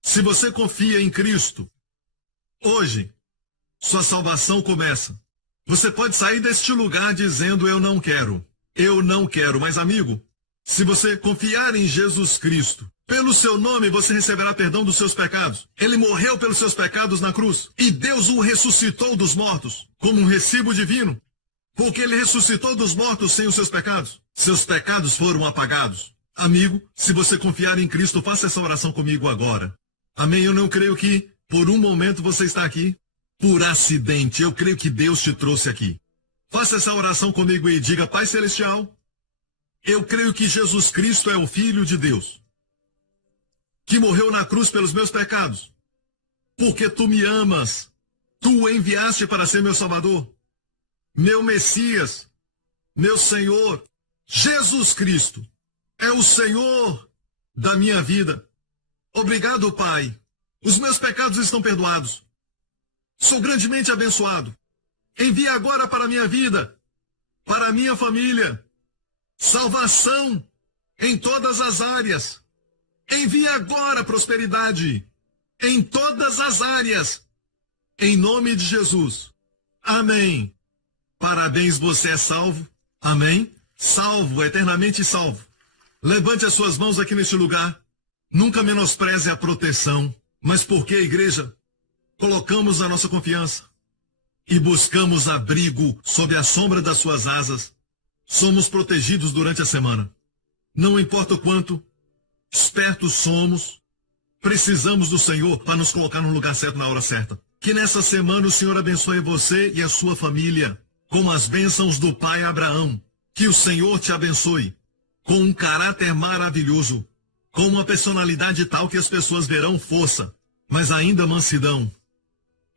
Se você confia em Cristo, hoje, sua salvação começa. Você pode sair deste lugar dizendo, eu não quero, mas amigo, se você confiar em Jesus Cristo, pelo seu nome você receberá perdão dos seus pecados. Ele morreu pelos seus pecados na cruz, e Deus o ressuscitou dos mortos, como um recibo divino, porque ele ressuscitou dos mortos sem os seus pecados. Seus pecados foram apagados. Amigo, se você confiar em Cristo, faça essa oração comigo agora. Amém? Eu não creio que, por um momento, você está aqui por acidente. Eu creio que Deus te trouxe aqui. Faça essa oração comigo e diga, Pai Celestial, eu creio que Jesus Cristo é o Filho de Deus, que morreu na cruz pelos meus pecados, porque Tu me amas. Tu o enviaste para ser meu Salvador, meu Messias, meu Senhor. Jesus Cristo é o Senhor da minha vida. Obrigado, Pai. Os meus pecados estão perdoados. Sou grandemente abençoado. Envia agora para a minha vida, para a minha família, salvação em todas as áreas. Envia agora prosperidade em todas as áreas. Em nome de Jesus. Amém. Parabéns, você é salvo. Amém. Salvo, eternamente salvo. Levante as suas mãos aqui neste lugar. Nunca menospreze a proteção. Mas por que, igreja? Colocamos a nossa confiança e buscamos abrigo sob a sombra das suas asas. Somos protegidos durante a semana. Não importa o quanto espertos somos, precisamos do Senhor para nos colocar no lugar certo na hora certa. Que nessa semana o Senhor abençoe você e a sua família com as bênçãos do Pai Abraão. Que o Senhor te abençoe com um caráter maravilhoso, com uma personalidade tal que as pessoas verão força, mas ainda mansidão,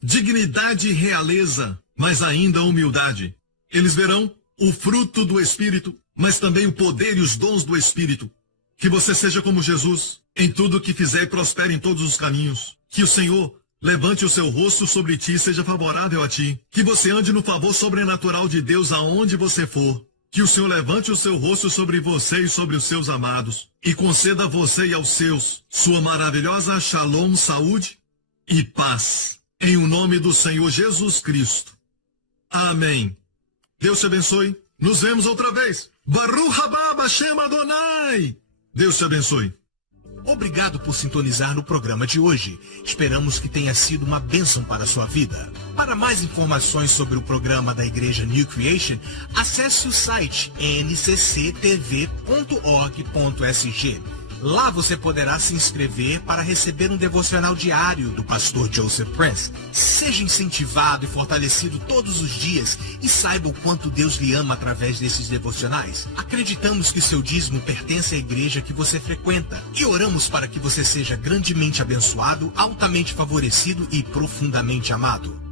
dignidade e realeza, mas ainda humildade. Eles verão o fruto do Espírito, mas também o poder e os dons do Espírito. Que você seja como Jesus em tudo o que fizer e prospere em todos os caminhos. Que o Senhor levante o seu rosto sobre ti e seja favorável a ti. Que você ande no favor sobrenatural de Deus aonde você for. Que o Senhor levante o seu rosto sobre você e sobre os seus amados. E conceda a você e aos seus sua maravilhosa shalom, saúde e paz. Em o nome do Senhor Jesus Cristo. Amém. Deus te abençoe. Nos vemos outra vez. Baruch haba Bashem Adonai. Deus te abençoe. Obrigado por sintonizar no programa de hoje. Esperamos que tenha sido uma bênção para a sua vida. Para mais informações sobre o programa da Igreja New Creation, acesse o site ncctv.org.sg. Lá você poderá se inscrever para receber um devocional diário do pastor Joseph Prince. Seja incentivado e fortalecido todos os dias e saiba o quanto Deus lhe ama através desses devocionais. Acreditamos que seu dízimo pertence à igreja que você frequenta e oramos para que você seja grandemente abençoado, altamente favorecido e profundamente amado.